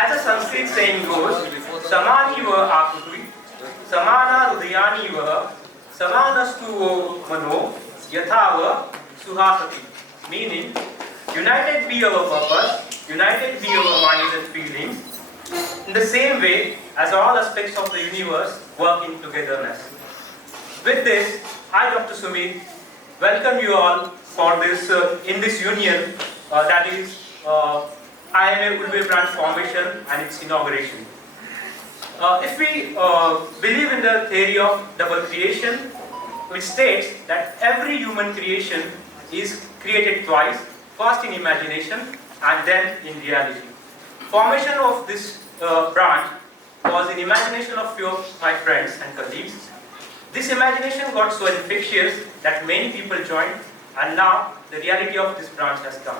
As a Sanskrit saying goes, Samani va akutvi, Samana rudayani va, Samanastu mano, Yathava suhasati. Meaning, united be our purpose, united be our minds and feelings, in the same way as all aspects of the universe work in togetherness. With this, I, Dr. Sumit, welcome you all for this in this union that is IMA Ulwe branch formation and its inauguration. If we believe in the theory of double creation, which states that every human creation is created twice, first in imagination and then in reality. Formation of this branch was in imagination of few of my friends and colleagues. This imagination got so infectious that many people joined, and now the reality of this branch has come.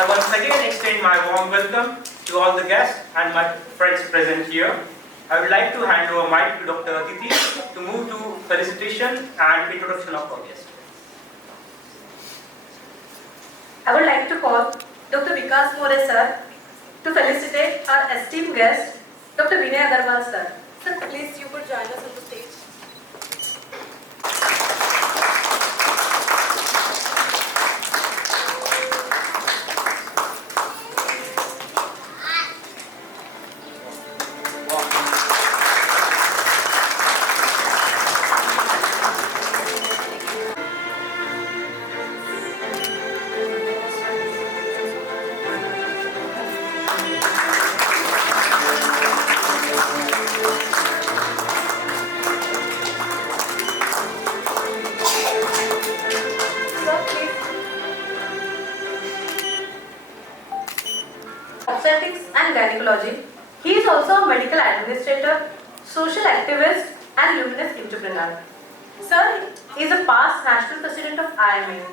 I once again extend my warm welcome to all the guests and my friends present here. I would like to hand over mic to Dr. Aditi to move to felicitation and introduction of our guest. I would like to call Dr. Vikas sir to felicitate our esteemed guest, Dr. Vinay Agrawal sir. Sir, please you could join us on the stage. He is also a medical administrator, social activist and luminous entrepreneur. Sir is a past national president of IMA,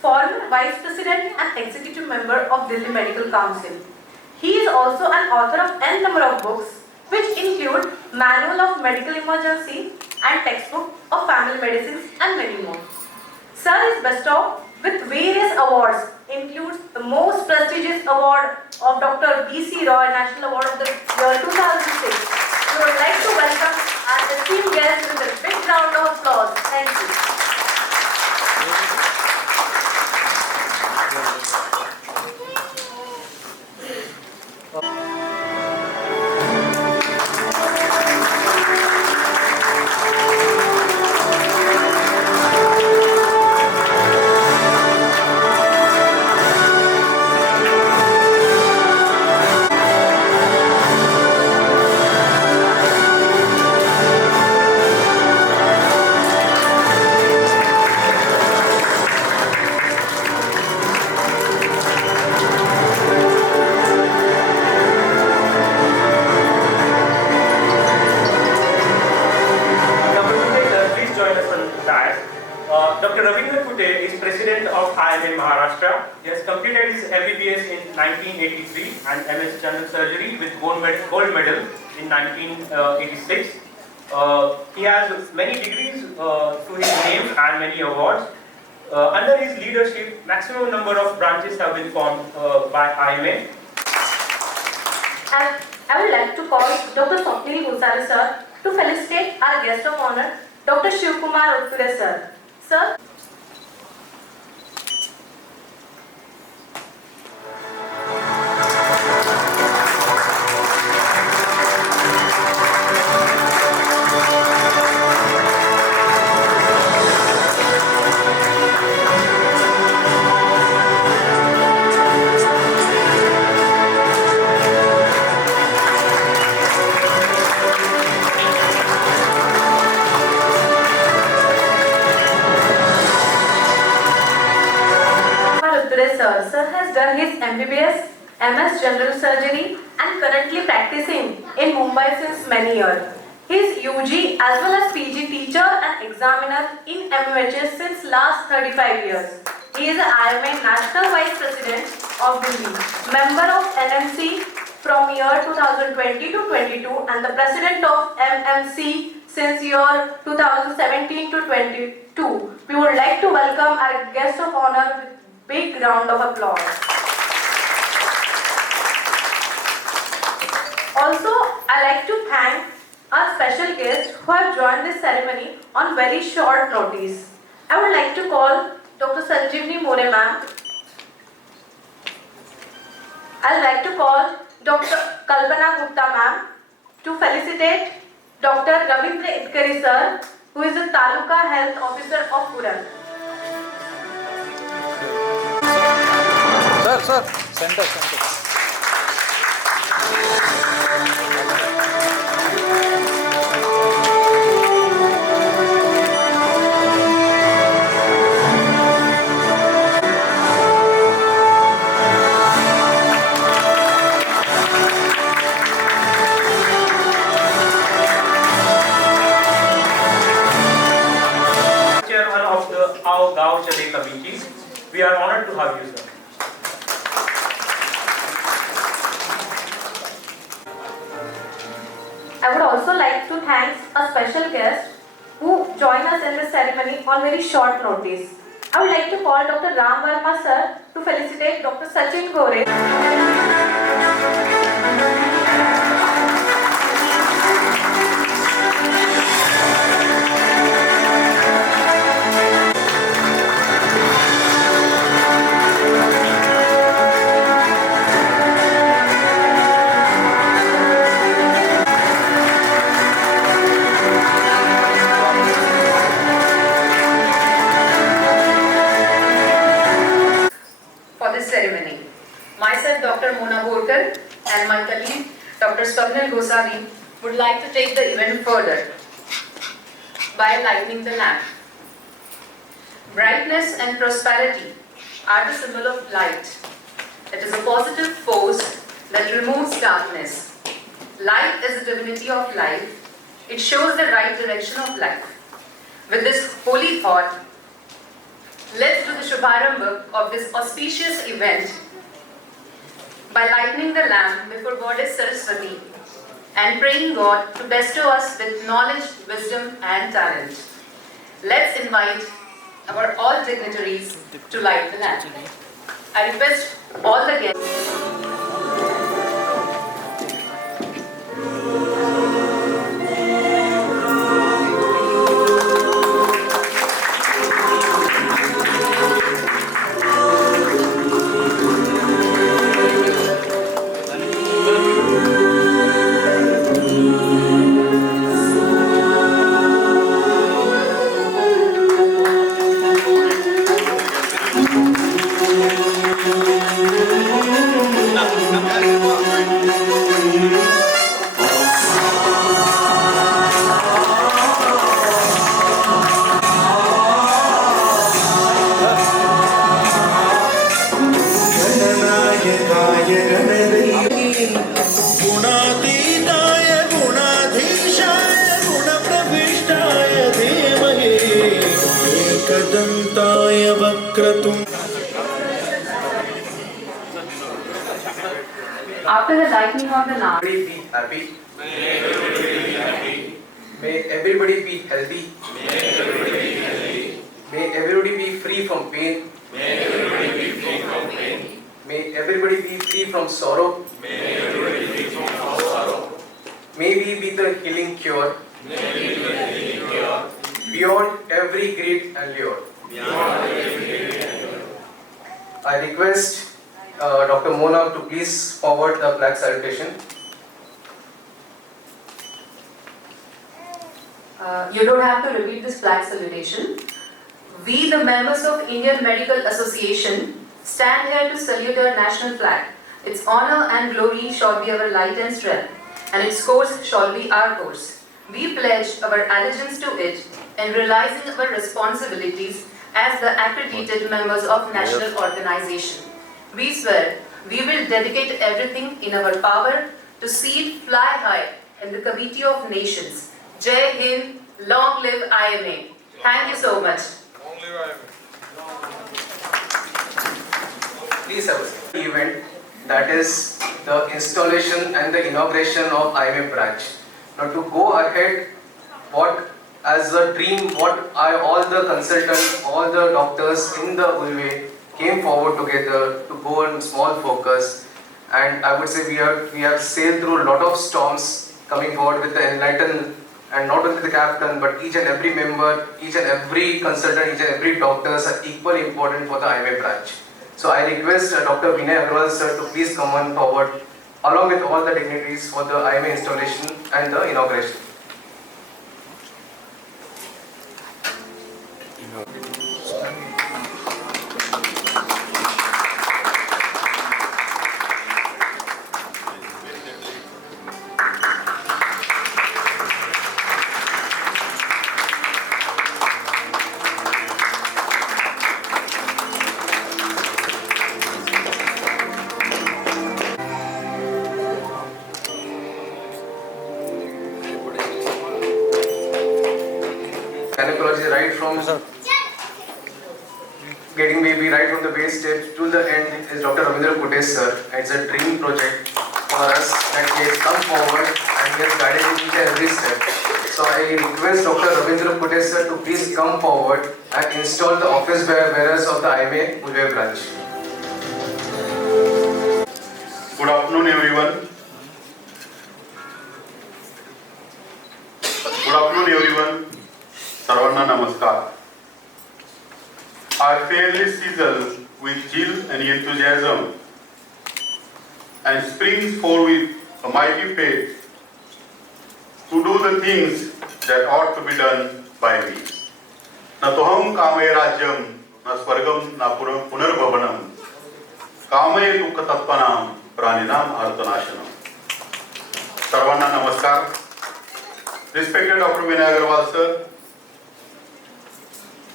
former vice president and executive member of Delhi Medical Council. He is also an author of n number of books which include Manual of Medical Emergency, and textbook of family medicines and many more. Sir is bestowed with various awards, includes the most prestigious award of Dr. B.C. Roy National Award of the year 2006. We would like to welcome our esteemed guests with a big round of applause. Thank you. Dr. Rajendra Kute is President of IMA Maharashtra. He has completed his MBBS in 1983 and MS General Surgery with gold medal in 1986. He has many degrees to his name and many awards. Under his leadership, maximum number of branches have been formed by IMA. And I would like to call Dr. Swapnil Gosavi sir to felicitate our guest of honor, Dr. Shivkumar Utture sir. Sir. Sir has done his MBBS, MS General Surgery and currently practicing in Mumbai since many years. He is UG as well as PG teacher and examiner in MUHS since last 35 years. He is an IMA National Vice President of Delhi, member of NMC from year 2020 to 22 and the President of MMC since year 2017 to 22. We would like to welcome our guest of honor with big round of applause. Also, I like to thank our special guests who have joined this ceremony on very short notice. I would like to call Dr. Sanjeevani More ma'am. I would like to call Dr. Kalpana Gupta ma'am to felicitate Dr. Ravindra Atkari sir, who is the Taluka Health Officer of Puran. Sir, center. Chairman of the Gaon Chale committee, we are honored to have you, sir. I would also like to thank a special guest who joined us in this ceremony on very short notice. I would like to call Dr. Ram Verma sir to felicitate Dr. Sachin Gore. Ceremony. Myself, Dr. Borkar, and my colleague, Dr. Swapnil Gosavi, would like to take the event further by lighting the lamp. Brightness and prosperity are the symbol of light. It is a positive force that removes darkness. Light is the divinity of life. It shows the right direction of life. With this holy thought, let's do the Shubharambha of this auspicious event by lighting the lamp before Goddess Saraswati and praying God to bestow us with knowledge, wisdom and talent. Let's invite our all dignitaries to light the lamp. I request all the guests. After the lightning of the lamp, Everybody be happy. May everybody be healthy. May everybody be free from pain. May everybody be free from sorrow. May we be the healing cure. Beyond every great and lure. I request Dr. Mona to please forward the flag salutation. You don't have to repeat this flag salutation. We, the members of Indian Medical Association, stand here to salute our national flag. Its honor and glory shall be our light and strength, and its course shall be our course. We pledge our allegiance to it in realizing our responsibilities as the accredited members of national organization. We swear we will dedicate everything in our power to see it fly high in the Committee of Nations. Jai Hind, long live IMA. Thank you so much. Please have an event, that is the installation and the inauguration of IMA branch. Now to go ahead, what as a dream, all the consultants, all the doctors in the Ulwe came forward together to go on small focus, and I would say we have sailed through a lot of storms, coming forward with the enlightened, and not only the captain but each and every member, each and every consultant, each and every doctors are equally important for the IMA branch. So I request Dr. Vinay Agrawal sir to please come on forward along with all the dignitaries for the IMA installation and the inauguration. Gynecology right from getting baby right from the base stage to the end is Dr. Rajendra Kute sir. It's a dream project for us that he has come forward and he has guided in each and every step. So I request Dr. Rajendra Kute sir to please come forward and install the office bearers of the IMA Ulwe branch. Good afternoon everyone. Good afternoon everyone. Sarvana Namaskar. I fairly sizzle with zeal and enthusiasm and springs forth with a mighty faith to do the things that ought to be done by me. Na toham kamaye rajyam, na swargam, na punarbhavanam, kamaye dukha tattvanam, praninam artanashanam. Sarvana Namaskar. Respected Dr. Vinay Agrawal sir,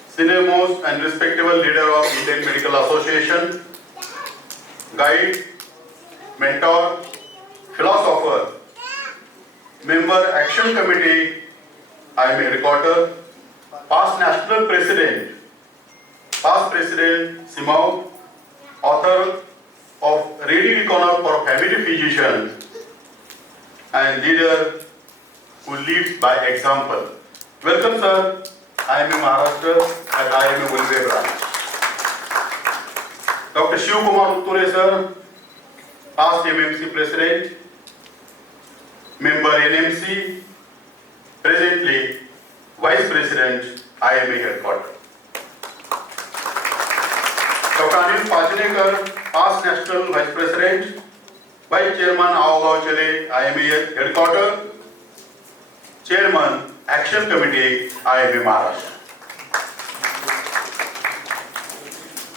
senior most and respectable leader of Indian Medical Association, guide, mentor, philosopher, member Action Committee, IMA Headquarter, past National President, past President Simao, author of Ready Reckoner for Family Physician, and leader who leads by example. Welcome, sir. IMA Maharashtra at IMA Ulwe branch. Dr Shivkumar, Utture, sir, past MMC President, member NMC, presently Vice President, IMA Headquarter. Dr Anil, Pachnekar, past National Vice President, Vice Chairman, Chale, IMA Headquarter, Chairman, Action Committee, IMA Maharashtra.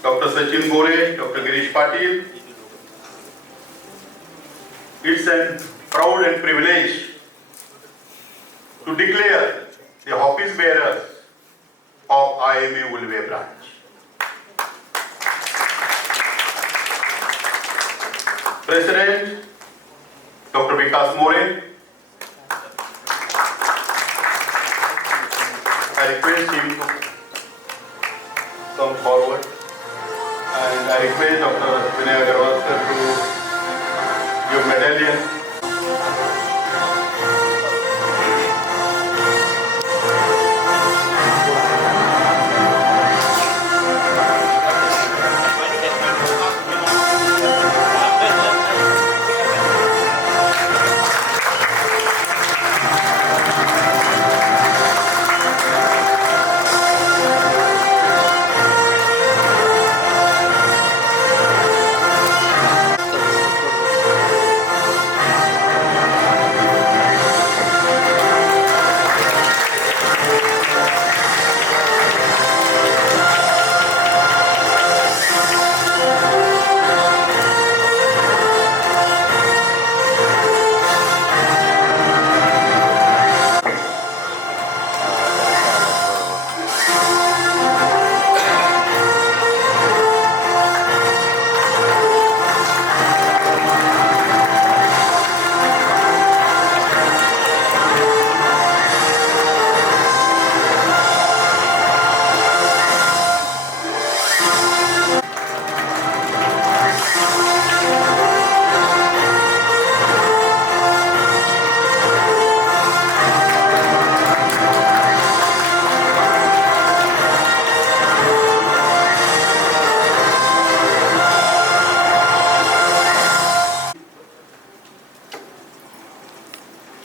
Dr Sachin Gore, Dr Girish Patil. It's a proud and privilege to declare the office bearers of IMA Ulwe branch. President, Dr Vikas More. I request him to come forward, and I request Dr Vinay Agrawal sir to give medallion.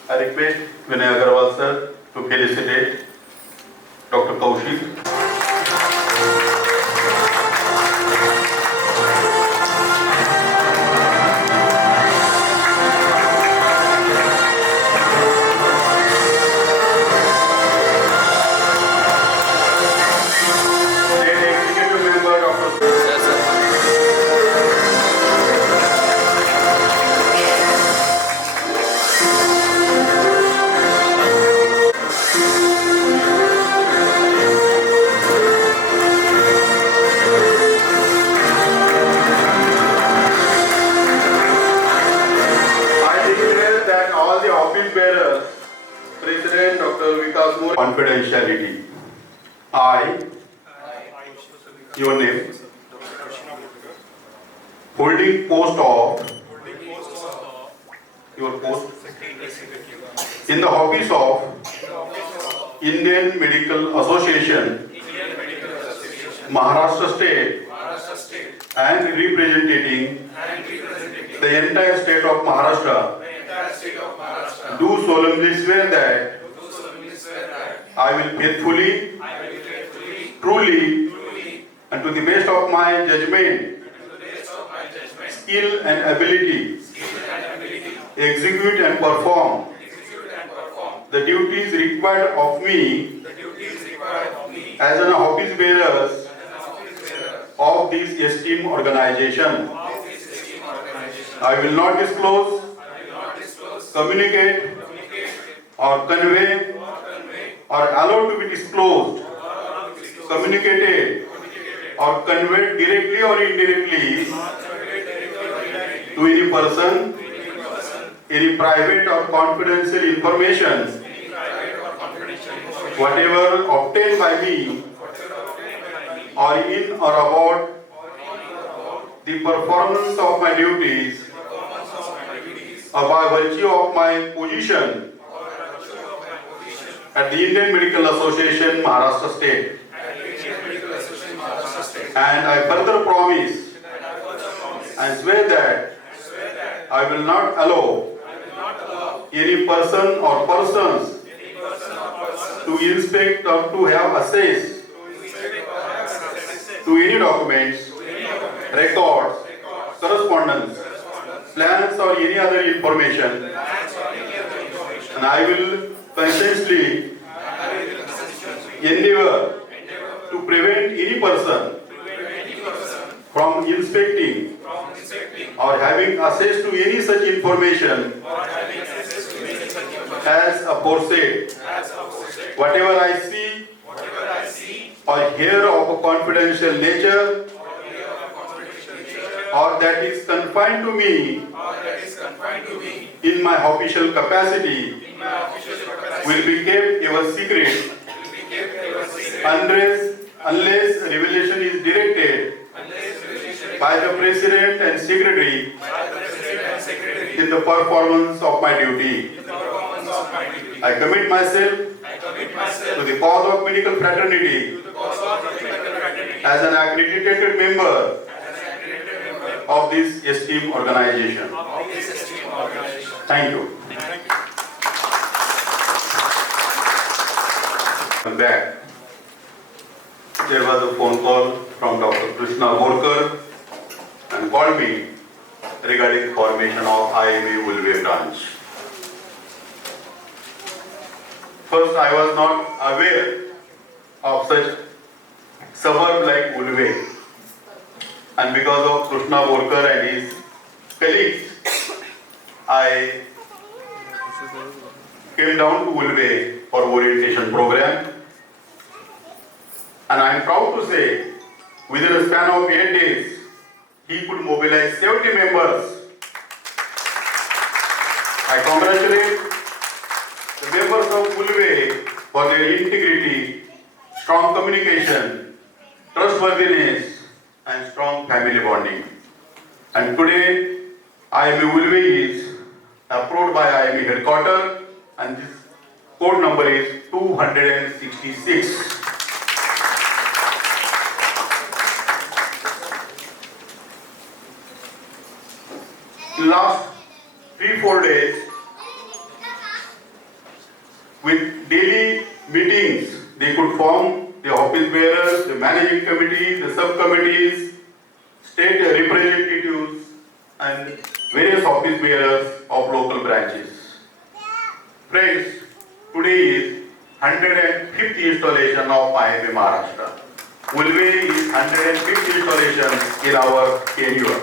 I request Vinay Agrawal sir to felicitate Dr. Kaushik. State Executive Member Dr. President Dr. Vikas More. Confidentiality. I, your name, holding post of, your post, in the office of Indian Medical Association, Maharashtra State, and representing the entire state of Maharashtra, do solemnly swear that I will faithfully, truly, and to the best of my judgment, skill and ability, execute and perform the duties required of me as an office bearer of this esteemed organization. I will not disclose, communicate, or convey, or allow to be disclosed, communicated, or conveyed directly or indirectly to any person, any private or confidential information, whatever obtained by me or in or about the performance of my duties or by virtue of my position at the Indian Medical Association, Maharashtra State. And I further promise and swear that I will not allow any person or persons to inspect or to have access to any documents, records, correspondence, plans or any other information, and I will consciously endeavor to prevent any person from inspecting or having access to any such information as aforesaid. Whatever I see or hear of a confidential nature or that is confined to me in my official capacity will be kept ever secret unless revelation is directed by the President and Secretary in the performance of my duty. I commit myself to the cause of medical fraternity as an accredited member of this esteemed organization. Thank you. Come back. There was a phone call from Dr. Krushna Borkar and called me regarding formation of IMA Ulwe branch. First, I was not aware of such suburb like Ulwe, and because of Krushna Borkar and his colleagues, I came down to Ulwe for orientation program, and I am proud to say, within a span of 8 days, he could mobilize 70 members. I congratulate the members of Ulwe for their integrity, strong communication, trustworthiness, and strong family bonding. And today, IMA Ulwe is approved by IMA Headquarter, and this code number is 266. Last 3-4 days, with daily meetings, they could form the office bearers, the managing committee, the subcommittees, state representatives, and various office bearers of local branches. Friends, today is 150th installation of IMA Maharashtra. Ulwe is 150th installation in our tenure.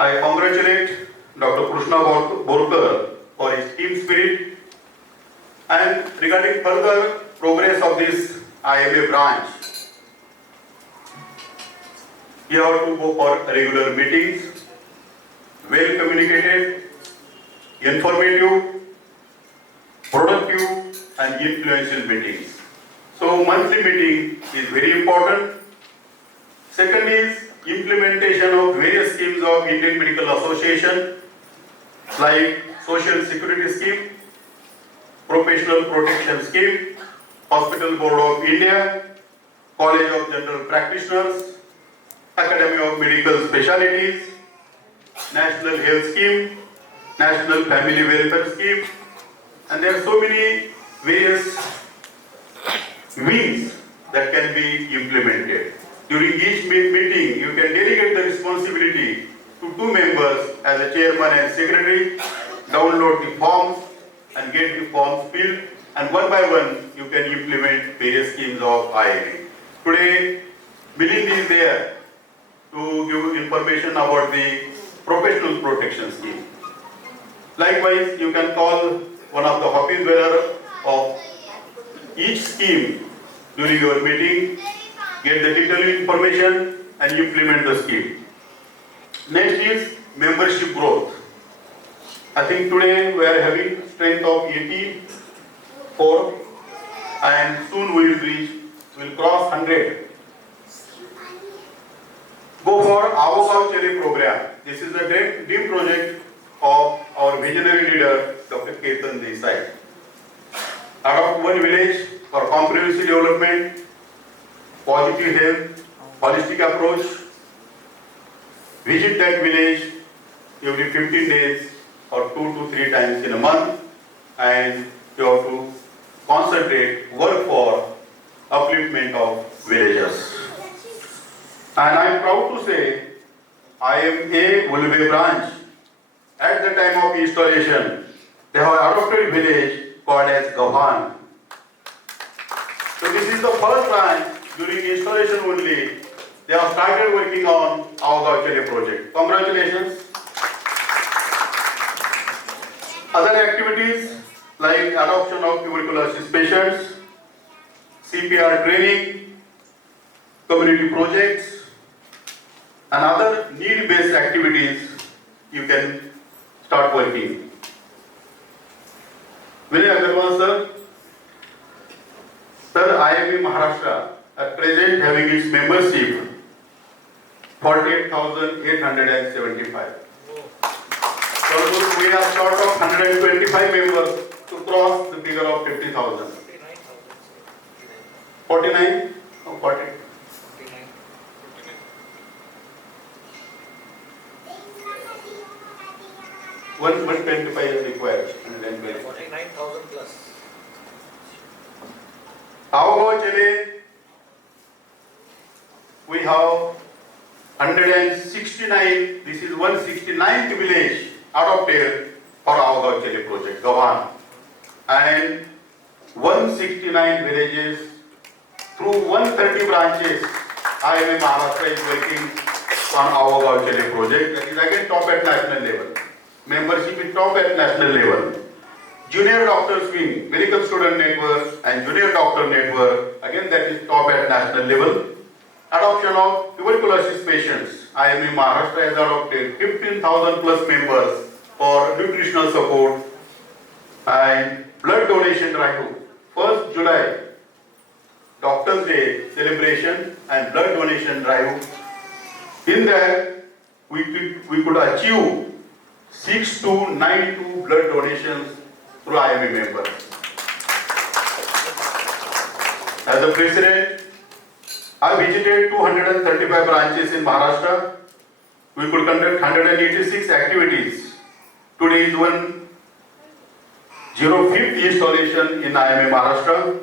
I congratulate Dr. Krushna Borkar for his team spirit, and regarding further progress of this IMA branch, we have to go for regular meetings, well communicated, informative, productive, and influential meetings. So monthly meeting is very important. Second is implementation of various schemes of Indian Medical Association like Social Security Scheme, Professional Protection Scheme, Hospital Board of India, College of General Practitioners, Academy of Medical Specialties, National Health Scheme, National Family Welfare Scheme, and there are so many various wings that can be implemented. During each meeting, you can delegate the responsibility to 2 members as a chairman and secretary, download the forms and get the forms filled, and one by one you can implement various schemes of IMA. Today, Milind is there to give information about the professional protection scheme. Likewise, you can call one of the office bearer of each scheme during your meeting, get the detailed information and implement the scheme. Next is membership growth. I think today we are having strength of 84 and soon we will cross 100. Go for Chale program. This is a dream project of our visionary leader, Dr. Ketan Desai. Adopt one village for comprehensive development, positive health, holistic approach. Visit that village every 15 days or 2 to 3 times in a month, and you have to concentrate, work for upliftment of villagers. And I am proud to say, IMA Ulwe branch, at the time of installation, they have adopted a village called as Gaon. So this is the first branch during installation only. They have started working on our Chale project. Congratulations. Other activities like adoption of tuberculosis patients, CPR training, community projects, and other need-based activities you can start working. Vinay Agrawal sir. Sir, IMA Maharashtra at present having its membership 48,875. So we are short of 125 members to cross the figure of 50,000. 49 or 40? 125 is required. 49,000 plus. Our Chale, we have 169, this is 169th village adopted for our Chale project, Gaon. And 169 villages through 130 branches, IMA Maharashtra is working on our Chale project. That is again top at national level. Membership is top at national level. Junior Doctors Wing, Medical Student Network and Junior Doctor Network, again that is top at national level. Adoption of tuberculosis patients, IMA Maharashtra has adopted 15,000 plus members for nutritional support. And blood donation drive, 1st July, Doctors Day celebration and blood donation drive. In that, we could achieve 6 to 92 blood donations through IMA members. As a president, I visited 235 branches in Maharashtra. We could conduct 186 activities. Today is 105th installation in IMA Maharashtra.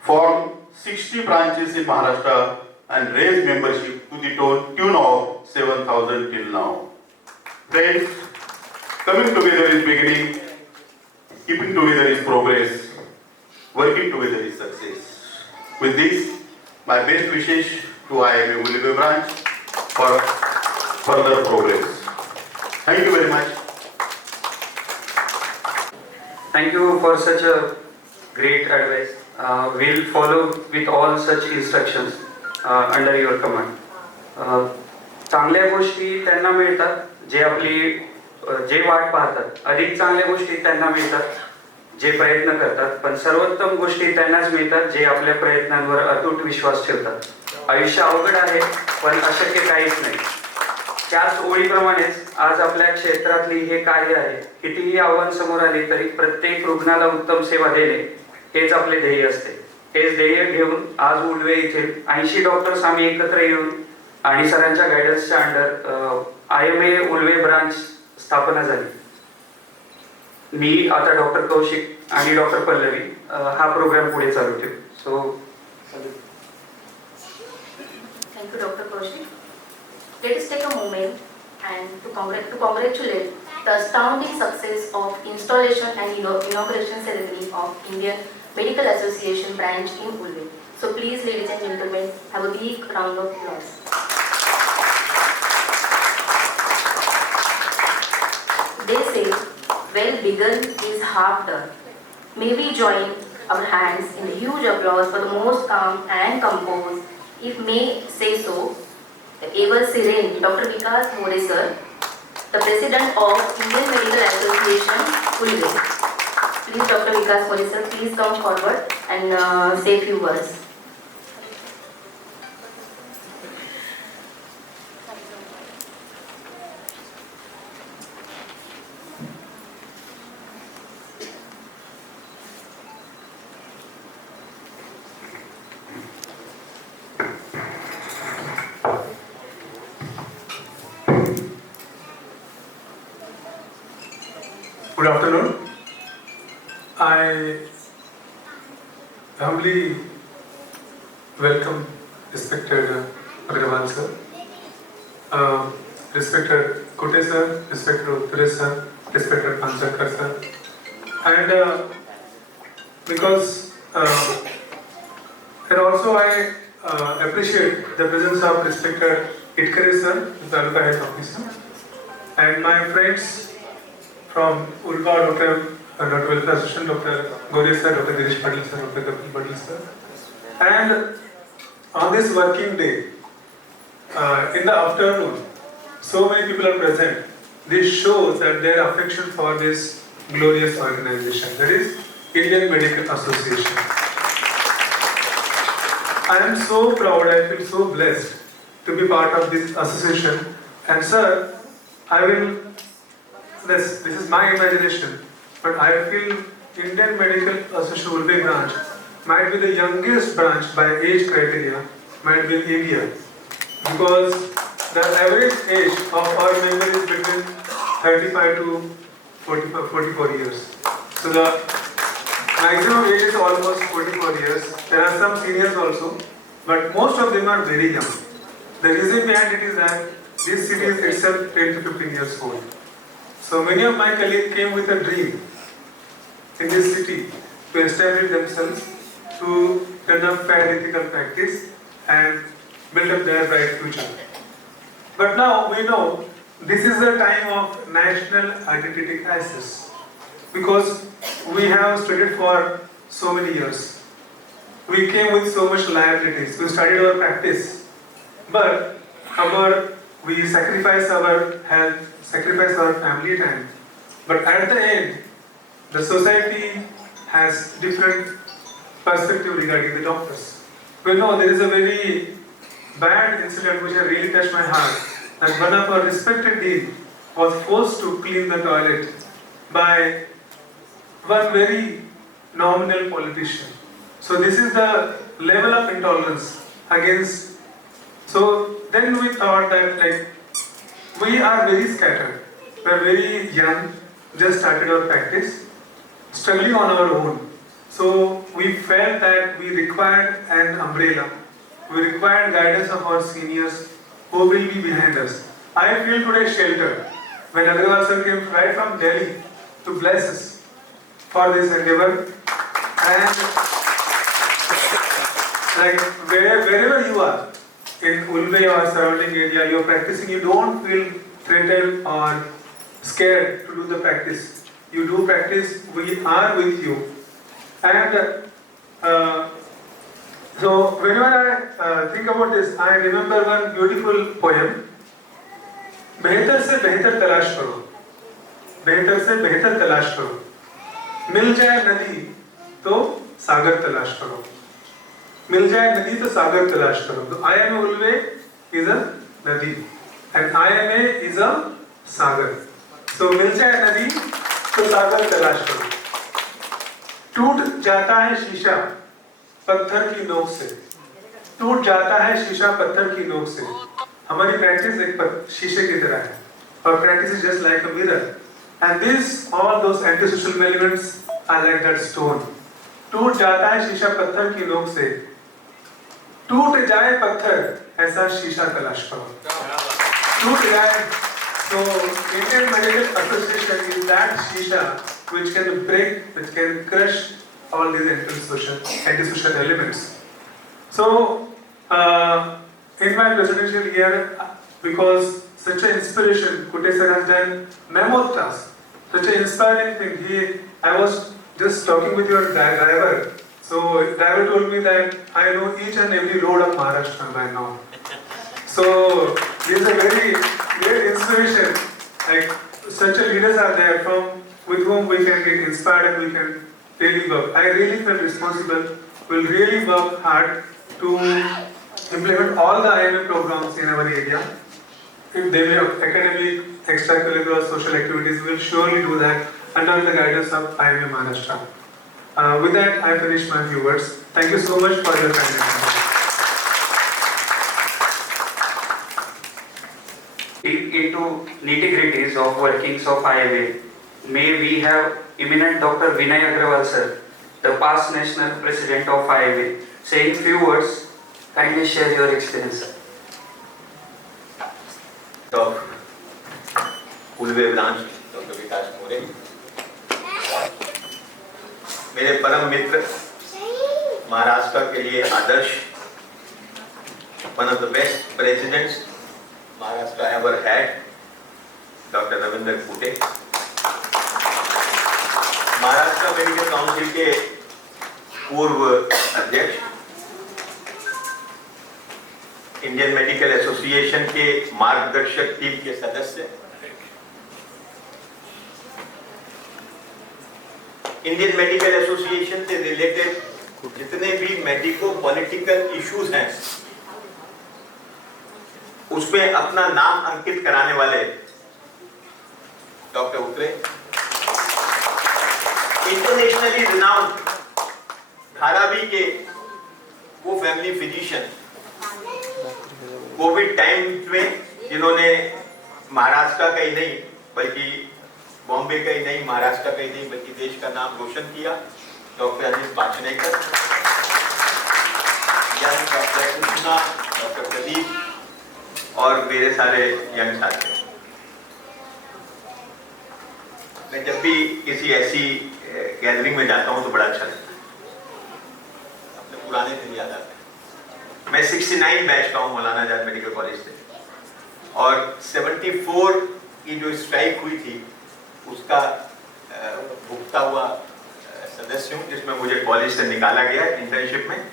Form 60 branches in Maharashtra and raise membership to the tune of 7,000 till now. Friends, coming together is beginning, keeping together is progress, working together is success. With this, my best wishes to IMA Ulwe branch for further progress. Thank you very much. Thank you for such a great advice. We'll follow with all such instructions under your command. चांगल्या गोष्टी त्यांना मिळतात जे वाट पाहतात, अधिक चांगल्या गोष्टी त्यांना मिळतात जे प्रयत्न करतात, पण सर्वोत्तम गोष्टी त्यांनाच मिळतात जे आपल्या प्रयत्नांवर अतूट विश्वास ठेवतात. आयुष्य अवघड आहे पण अशक्य काहीच नाही. त्याच ओळीप्रमाणेच आज आपल्या क्षेत्रातली हे कार्य आहे. कितीही आव्हान समोर आले तरी प्रत्येक रुग्णाला उत्तम सेवा देणे हेच आपले ध्येय असते. हेच ध्येय घेऊन आज उलवे येथील 80 डॉक्टर्स आम्ही एकत्र येऊन आणि सरांच्या गायडन्सच्या अंडर IMA उल्वे ब्रांच स्थापना झाली. मी आता डॉक्टर कौशिक आणि डॉक्टर पल्लवी हा प्रोग्राम पुढे चालू ठेवू. सो Thank you, Dr. Kaushik. Let us take a moment and to congratulate the astounding success of installation and inauguration ceremony of Indian Medical Association branch in Ulwe. So please, ladies and gentlemen, have a big round of applause. They say, well begun is half done. May we join our hands in the huge applause for the most calm and composed, if may say so, the ever serene Dr. Vikas sir, the President of Indian Medical Association, Ulwe. Please, Dr. Vikas sir, please come forward and say a few words. Good afternoon. I humbly welcome respected Agrawal sir, respected Kute sir, respected Utture sir, respected Pachnekar sir, and because and also I appreciate the presence of respected Atkari sir, the Taluka Health Officer, and my friends from Ulwa, Dr. Welfare Assistant, Dr. Gore sir, Dr. Girish Patil sir, Dr. Kapil Patil sir. And on this working day, in the afternoon, so many people are present. This shows that their affection for this glorious organization, that is Indian Medical Association. I am so proud, I feel so blessed to be part of this association. And sir, I will, this is my imagination, but I feel Indian Medical Association Ulwe branch might be the youngest branch by age criteria, might be in India, because the average age of our member is between 35 to 44 years. So the maximum age is almost 44 years. There are some seniors also, but most of them are very young. The reason behind it is that this city is itself 10 to 15 years old. So many of my colleagues came with a dream in this city to establish themselves, to conduct fair ethical practice and build up their bright future. But now we know this is the time of national identity crisis, because we have studied for so many years. We came with so much liabilities. We studied our practice, but we sacrifice our health, sacrifice our family time. But at the end, the society has different perspective regarding the doctors. We know there is a very bad incident which has really touched my heart, that one of our respected dean was forced to clean the toilet by one very nominal politician. So this is the level of intolerance against. So then we thought that we are very scattered, we are very young, just started our practice, struggling on our own. So we felt that we required an umbrella, we required guidance of our seniors who will be behind us. I feel today sheltered when Agrawal sir came right from Delhi to bless us for this endeavor. And wherever you are, in Ulwe or surrounding area, you are practicing, you don't feel threatened or scared to do the practice. You do practice, we are with you. And so whenever I think about this, I remember one beautiful poem. बेहतर से बेहतर तलाश करो, बेहतर से बेहतर तलाश करो, मिल जाए नदी तो सागर तलाश करो, मिल जाए नदी तो सागर तलाश करो. तो IMA Ulwe is a nadi and IMA is a sagar. So मिल जाए नदी तो सागर तलाश करो. टूट जाता है शीशा पत्थर की नोक से, टूट जाता है शीशा पत्थर की नोक से. हमारी प्रैक्टिस एक शीशे की तरह है, और practice is just like a mirror. And this, all those antisocial elements are like that stone. टूट जाता है शीशा पत्थर की नोक से, टूट जाए पत्थर ऐसा शीशा तलाश करो. टूट जाए. So Indian Medical Association is that shisha which can break, which can crush all these antisocial elements. So in my presidential year, because such an inspiration, Kute sir has done mammoth task, such an inspiring thing. I was just talking with your driver. So driver told me that I know each and every road of Maharashtra by now. So this is a very great inspiration. Such a leaders are there with whom we can get inspired and we can really work. I really feel responsible. We'll really work hard to implement all the IMA programs in our area. If they may have academic, extracurricular, social activities, we'll surely do that under the guidance of IMA Maharashtra. With that, I finish my few words. Thank you so much for your kind attention. Into nitty-gritties of workings of IMA. may we have eminent Dr. Vinay Agrawal sir, the past national president of IMA, saying few words. Kindly share your experience, sir. Of Ulwe branch, Dr Vikas मोरे, मेरे परम मित्र, महाराष्ट्र के लिए आदर्श, one of the best presidents Maharashtra ever had, Dr Rajendra Kute, Maharashtra medical council के पूर्व अध्यक्ष, Indian medical association के मार्गदर्शक team के सदस्य, इंडियन मेडिकल एसोसिएशन से रिलेटेड जितने भी मेडिको पॉलिटिकल इश्यूज हैं उसमें अपना नाम अंकित कराने वाले डॉक्टर उत्तरे, इंटरनेशनली रिनाउंड धारावी के वो फैमिली फिजिशियन, कोविड टाइम में जिन्होंने महाराष्ट्र का ही नहीं बल्कि बॉम्बे का ही नहीं, महाराष्ट्र का ही नहीं बल्कि देश का नाम रोशन किया, doctor Anil Pachnekar, doctor Krishna, doctor Pradeep और मेरे सारे यंग साथी। मैं जब भी किसी ऐसी गैदरिंग में जाता हूं तो बड़ा अच्छा लगता है, अपने पुराने दिन याद आते हैं। मैं 69 बैच का हूं मौलाना आजाद मेडिकल कॉलेज से, और 74 की जो स्ट्राइक हुई थी उसका भुगता हुआ सदस्य हूं, जिसमें मुझे कॉलेज से निकाला गया इंटर्नशिप में।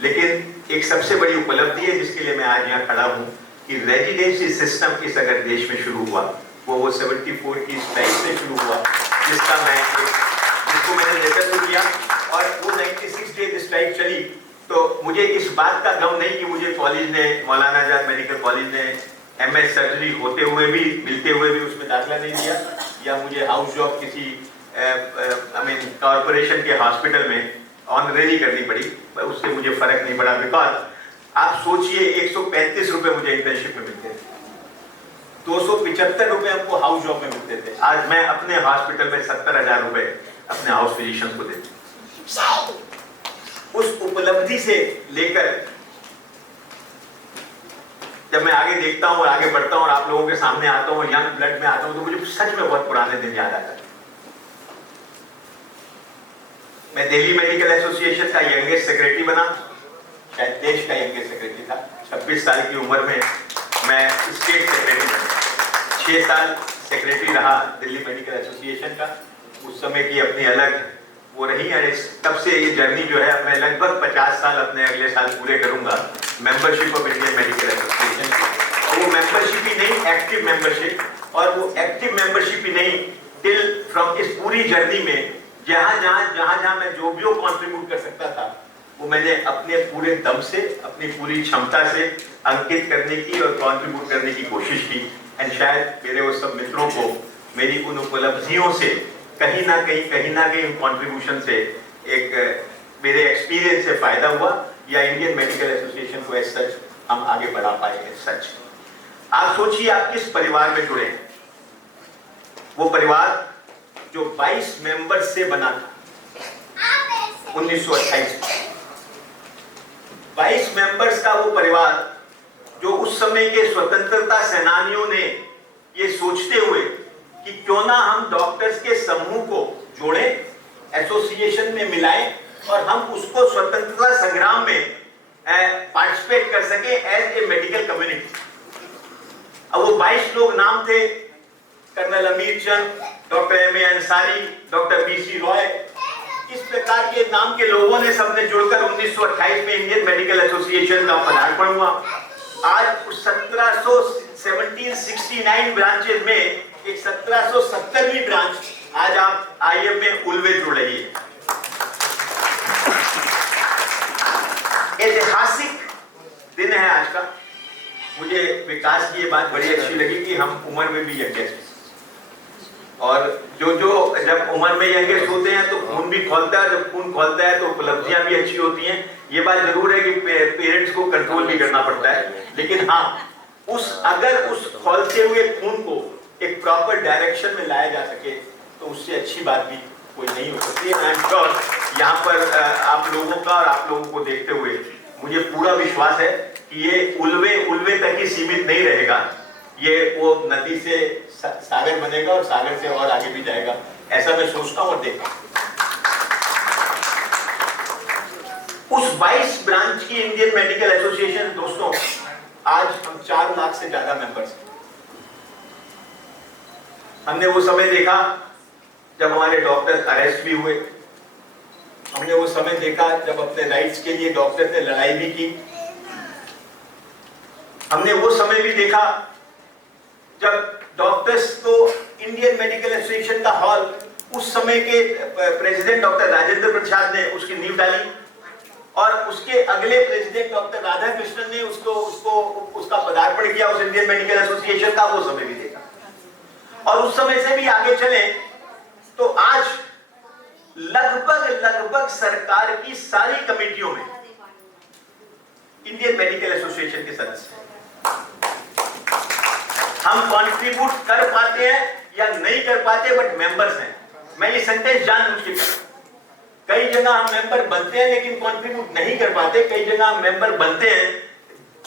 लेकिन एक सबसे बड़ी उपलब्धि है जिसके लिए मैं आज यहाँ खड़ा हूँ कि रेजिडेंसी सिस्टम इस अगर देश में शुरू हुआ वो 74 की स्ट्राइक से शुरू हुआ, जिसको मैंने नेतृत्व किया, और वो 96 डे स्ट्राइक चली। तो मुझे इस बात का गम नहीं कि मुझे कॉलेज ने, मौलाना आजाद मेडिकल कॉलेज ने MS सर्जरी होते हुए भी, मिलते हुए भी उसमें दाखिला नहीं दिया, या मुझे हाउस जॉब किसी कॉर्पोरेशन के हॉस्पिटल में ऑनरेरी करनी पड़ी, उससे मुझे फर्क नहीं पड़ा। बिकॉज आप सोचिए 135 रुपए मुझे इंटर्नशिप में मिलते थे, 275 रुपए हमको हाउस जॉब में मिलते थे। आज मैं अपने हॉस्पिटल में 70,000 रुपए अपने हाउस फिजिशियन को देता हूं। उस उपलब्धि से लेकर जब मैं आगे देखता हूं और आगे बढ़ता हूं और आप लोगों के सामने आता हूं, यंग ब्लड में आता हूं, तो मुझे सच में बहुत पुराने दिन याद आता है। मैं दिल्ली मेडिकल एसोसिएशन का यंगेस्ट सेक्रेटरी बना, शायद देश का यंगेस्ट सेक्रेटरी था। 26 साल की उम्र में मैं स्टेट सेक्रेटरी बना, 6 साल सेक्रेटरी रहा दिल्ली मेडिकल एसोसिएशन का। उस समय की अपनी अलग वो रही है। तब से ये जर्नी जो है, मैं लगभग 50 साल अपने अगले साल पूरे करूंगा membership of Indian medical association की। और वो मेंबरशिप ही नहीं, एक्टिव मेंबरशिप, और वो एक्टिव मेंबरशिप ही नहीं, टिल फ्रॉम इस पूरी जर्नी में जहां मैं जो भी कंट्रीब्यूट कर सकता था वो मैंने अपने पूरे दम से, अपनी पूरी क्षमता से अंकित करने की और कंट्रीब्यूट करने की कोशिश की। एंड शायद मेरे वो सब मित्रों को मेरी उन उपलब्धियों से कहीं ना कहीं कंट्रीब्यूशन से एक मेरे एक्सपीरियंस से फायदा हुआ, या इंडियन मेडिकल एसोसिएशन को एज सच हम आगे बढ़ा पाए एज सच। आप सोचिए आप किस परिवार में जुड़े हैं। वो परिवार जो 22 मेंबर से बना था 1928 में, 22 मेंबर्स का वो परिवार जो उस समय के स्वतंत्रता सेनानियों ने ये सोचते हुए कि क्यों ना हम डॉक्टर्स के समूह को जोड़ें, एसोसिएशन में मिलाएं और हम उसको स्वतंत्रता संग्राम में पार्टिसिपेट कर सके एज ए मेडिकल कम्युनिटी। अब वो 22 लोग नाम थे, colonel Amir Chand, doctor IMA Ansari, डॉक्टर BC रॉय, इस प्रकार के नाम के लोगों ने सबने जुड़कर 1928 में इंडियन मेडिकल एसोसिएशन का पदार्पण हुआ। आज 1769 ब्रांचेज में एक 1770वीं ब्रांच आज आप IMA उल्वे जुड़ रही है। ऐतिहासिक दिन है आज का। मुझे विकास की ये बात बड़ी अच्छी लगी कि हम उम्र में भी यंगेस्ट, और जो जब उम्र में यंगेस्ट होते हैं तो खून भी खोलता है, जब खून खोलता है तो उपलब्धियां भी अच्छी होती हैं। ये बात जरूर है कि पेरेंट्स को कंट्रोल भी करना पड़ता है, लेकिन हाँ अगर उस खोलते हुए खून को एक प्रॉपर डायरेक्शन में लाया जा सके तो उससे अच्छी बात भी कोई नहीं हो सकती। आई एम श्योर यहाँ पर आप लोगों का और आप लोगों को देखते हुए मुझे पूरा विश्वास है कि ये उल्वे तक ही सीमित नहीं रहेगा, ये वो नदी से सागर बनेगा और सागर से और आगे भी जाएगा, ऐसा मैं सोचता हूँ और देखता हूँ। उस 22 ब्रांच की इंडियन मेडिकल एसोसिएशन दोस्तों, आज हम 4 लाख से ज्यादा मेंबर्स हैं। हमने वो समय देखा जब हमारे डॉक्टर अरेस्ट भी हुए, हमने वो समय देखा जब अपने राइट्स के लिए डॉक्टर ने लड़ाई भी की, हमने वो समय भी देखा जब डॉक्टर्स को इंडियन मेडिकल एसोसिएशन का हॉल, उस समय के प्रेसिडेंट डॉक्टर राजेंद्र प्रसाद ने उसकी नींव डाली और उसके अगले प्रेसिडेंट डॉक्टर राधाकृष्णन ने उसका पदार्पण किया उस इंडियन मेडिकल एसोसिएशन का, वो समय भी देखा। और उस समय से भी आगे चले तो आज लगभग सरकार की सारी कमेटियों में इंडियन मेडिकल एसोसिएशन के सदस्य हैं। हम कंट्रीब्यूट कर पाते हैं या नहीं कर पाते, बट मेंबर्स हैं। मैं ये सेंटेंस जानबूझ के कहता हूं, कई जगह हम मेंबर बनते हैं लेकिन कंट्रीब्यूट नहीं कर पाते, कई जगह हम मेंबर बनते हैं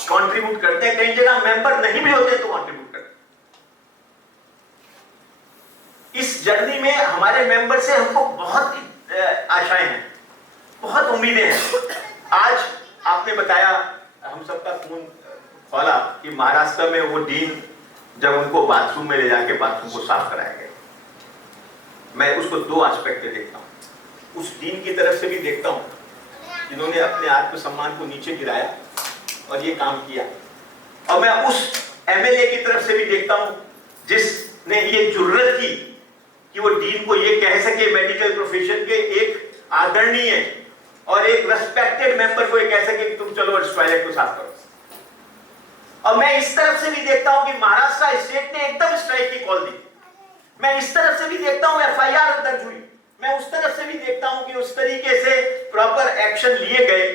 कंट्रीब्यूट करते हैं, कई जगह मेंबर नहीं भी होते तो कंट्रीब्यूट करते हैं। इस जर्नी में हमारे मेंबर से हमको बहुत आशाएं हैं, बहुत उम्मीदें हैं। आज आपने बताया, हम सबका खून खोला कि महाराष्ट्र में वो डीन जब उनको बाथरूम में ले जाके बाथरूम को साफ कराया गया, मैं उसको 2 एस्पेक्ट पे देखता हूं। उस डीन की तरफ से भी देखता हूं जिन्होंने अपने आत्मसम्मान को नीचे गिराया और ये काम किया, और मैं उस एमएलए की तरफ से भी देखता हूं जिसने ये जुर्रत की कि वो डीन को ये कह सके, मेडिकल प्रोफेशन के एक आदरणीय और एक रेस्पेक्टेड मेंबर को ये कह सके कि तुम चलो इस टॉयलेट को साफ करो। और मैं इस तरफ से भी देखता हूं कि महाराष्ट्र स्टेट ने एकदम स्ट्राइक की कॉल दी। मैं इस तरफ से भी देखता हूं एफआईआर दर्ज हुई, मैं उस तरफ से भी देखता हूं कि उस तरीके से प्रॉपर एक्शन लिए गए।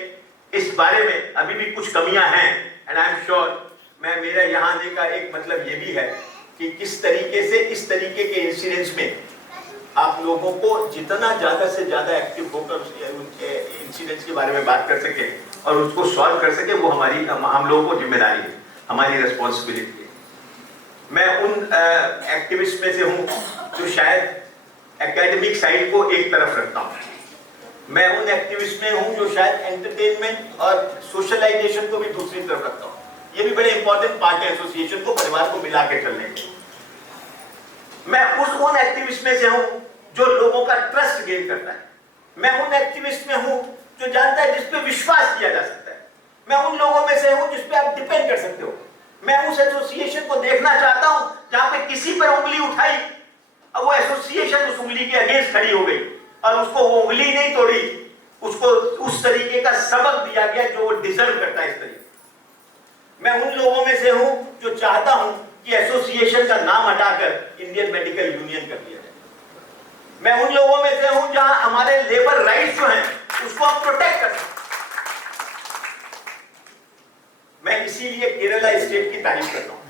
इस बारे में अभी भी कुछ कमियां हैं, एंड आई एम श्योर, मेरा यहां आने का एक मतलब ये भी है कि किस तरीके से इस तरीके के इंसिडेंट्स में आप लोगों को जितना ज्यादा से ज्यादा एक्टिव होकर उनके इंसिडेंट्स के बारे में बात कर सके और उसको सॉल्व कर सके, वो हम लोगों को जिम्मेदारी है, हमारी रिस्पॉन्सिबिलिटी है। मैं उन एक्टिविस्ट में से हूं जो शायद एकेडमिक साइड को एक तरफ रखता हूं। मैं उन एक्टिविस्ट में हूं जो शायद एंटरटेनमेंट और सोशलाइजेशन को भी दूसरी तरफ रखता हूं। ये भी बड़े इंपॉर्टेंट पार्ट है एसोसिएशन को, परिवार को मिला के चलने के। मैं उन एक्टिविस्ट में से हूं जो लोगों का ट्रस्ट गेन करता है। मैं उन एक्टिविस्ट में हूं जो जानता है जिस पे विश्वास किया जा सकता है। मैं उन लोगों में से हूं जिस पे आप डिपेंड कर सकते हो। मैं उस एसोसिएशन को देखना चाहता हूं जहां पे किसी पर उंगली उठाई और वो एसोसिएशन उस उंगली के अगेंस्ट खड़ी हो गई और उसको वो उंगली नहीं तोड़ी, उसको उस तरीके का सबक दिया गया जो वो डिजर्व करता है। इस तरीके मैं उन लोगों में से हूं जो चाहता हूं कि एसोसिएशन का नाम हटाकर इंडियन मेडिकल यूनियन कर दिया जाए। मैं उन लोगों में से हूं जहां हमारे लेबर राइट्स जो हैं उसको हम प्रोटेक्ट कर सकते। मैं इसीलिए केरला स्टेट की तारीफ करता हूं।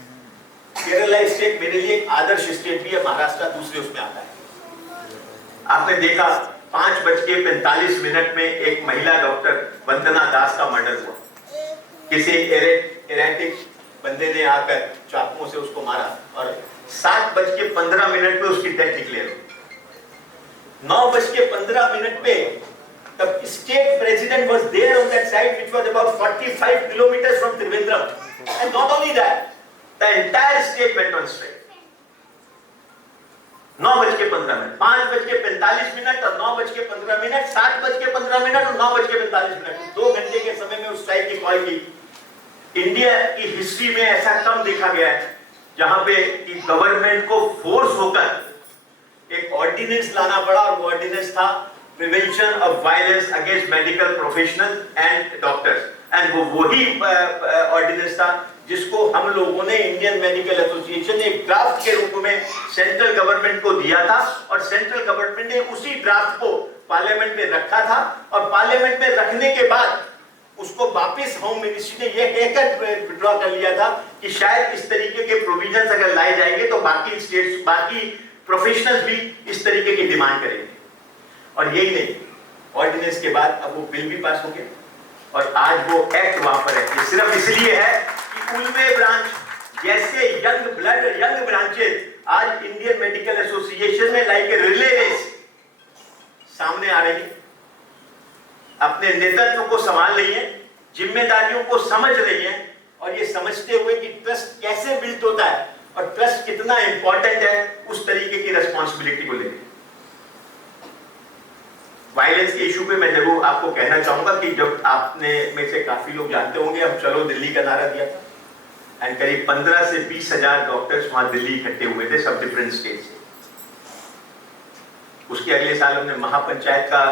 केरला स्टेट मेरे लिए एक आदर्श स्टेट भी है, महाराष्ट्र दूसरे उसमें आता है। आपने देखा 5:45 में एक महिला डॉक्टर वंदना दास का मर्डर हुआ। किसी एरेटिक बंदे ने आकर चाकुओं से उसको मारा और 7:15 पे उसकी डेथ डिक्लेयर हुई। 9:15 पे the state president was there on that site, which was about 45 kilometers from Trivandrum, and not only that, the entire state went on strike. 9:15, 5:45 और 9:15, 7:15 और 9:45, 2 घंटे के समय में उस स्ट्राइक की कॉल की। इंडिया की हिस्ट्री में ऐसा कम देखा गया है जहां पे कि गवर्नमेंट को फोर्स होकर एक ऑर्डिनेंस लाना पड़ा, और वो ऑर्डिनेंस था prevention of violence against medical professional and doctors, and वो वही ऑर्डिनेंस था जिसको हम लोगों ने इंडियन मेडिकल एसोसिएशन ने एक ड्राफ्ट के रूप में सेंट्रल गवर्नमेंट को दिया था, और सेंट्रल गवर्नमेंट ने उसी ड्राफ्ट को पार्लियामेंट में रखा था, और पार्लियामेंट में रखने के बाद उसको वापस होम मिनिस्ट्री ने यह कहकर विड्रॉ कर लिया था कि शायद इस तरीके के प्रोविजंस अगर लाए जाएंगे तो बाकी स्टेट्स, बाकी प्रोफेशनल्स भी इस तरीके की डिमांड करेंगे। और यही नहीं, ऑर्डिनेंस के बाद अब वो बिल भी पास हो गया और आज वो एक्ट वहां पर है। ये सिर्फ इसलिए है कि उल्वे ब्रांच जैसे यंग ब्लड, यंग ब्रांचेस आज इंडियन मेडिकल एसोसिएशन में लाइक ए रिले रेस सामने आ रही है, अपने नेतृत्व को संभाल रही है, जिम्मेदारियों को समझ रही है और ये समझते हुए कि ट्रस्ट कैसे बिल्ड होता है और ट्रस्ट कितना इंपॉर्टेंट है, उस तरीके की रिस्पॉन्सिबिलिटी को लेकर। वायलेंस के इशू पे मैं जरूर आपको कहना चाहूंगा कि जब आपने में से काफी लोग जानते होंगे, हम चलो दिल्ली का नारा दिया था एंड करीब 15 से 20 हजार डॉक्टर्स वहां दिल्ली इकट्ठे हुए थे सब डिफरेंट स्टेट से। उसके अगले साल हमने महापंचायत का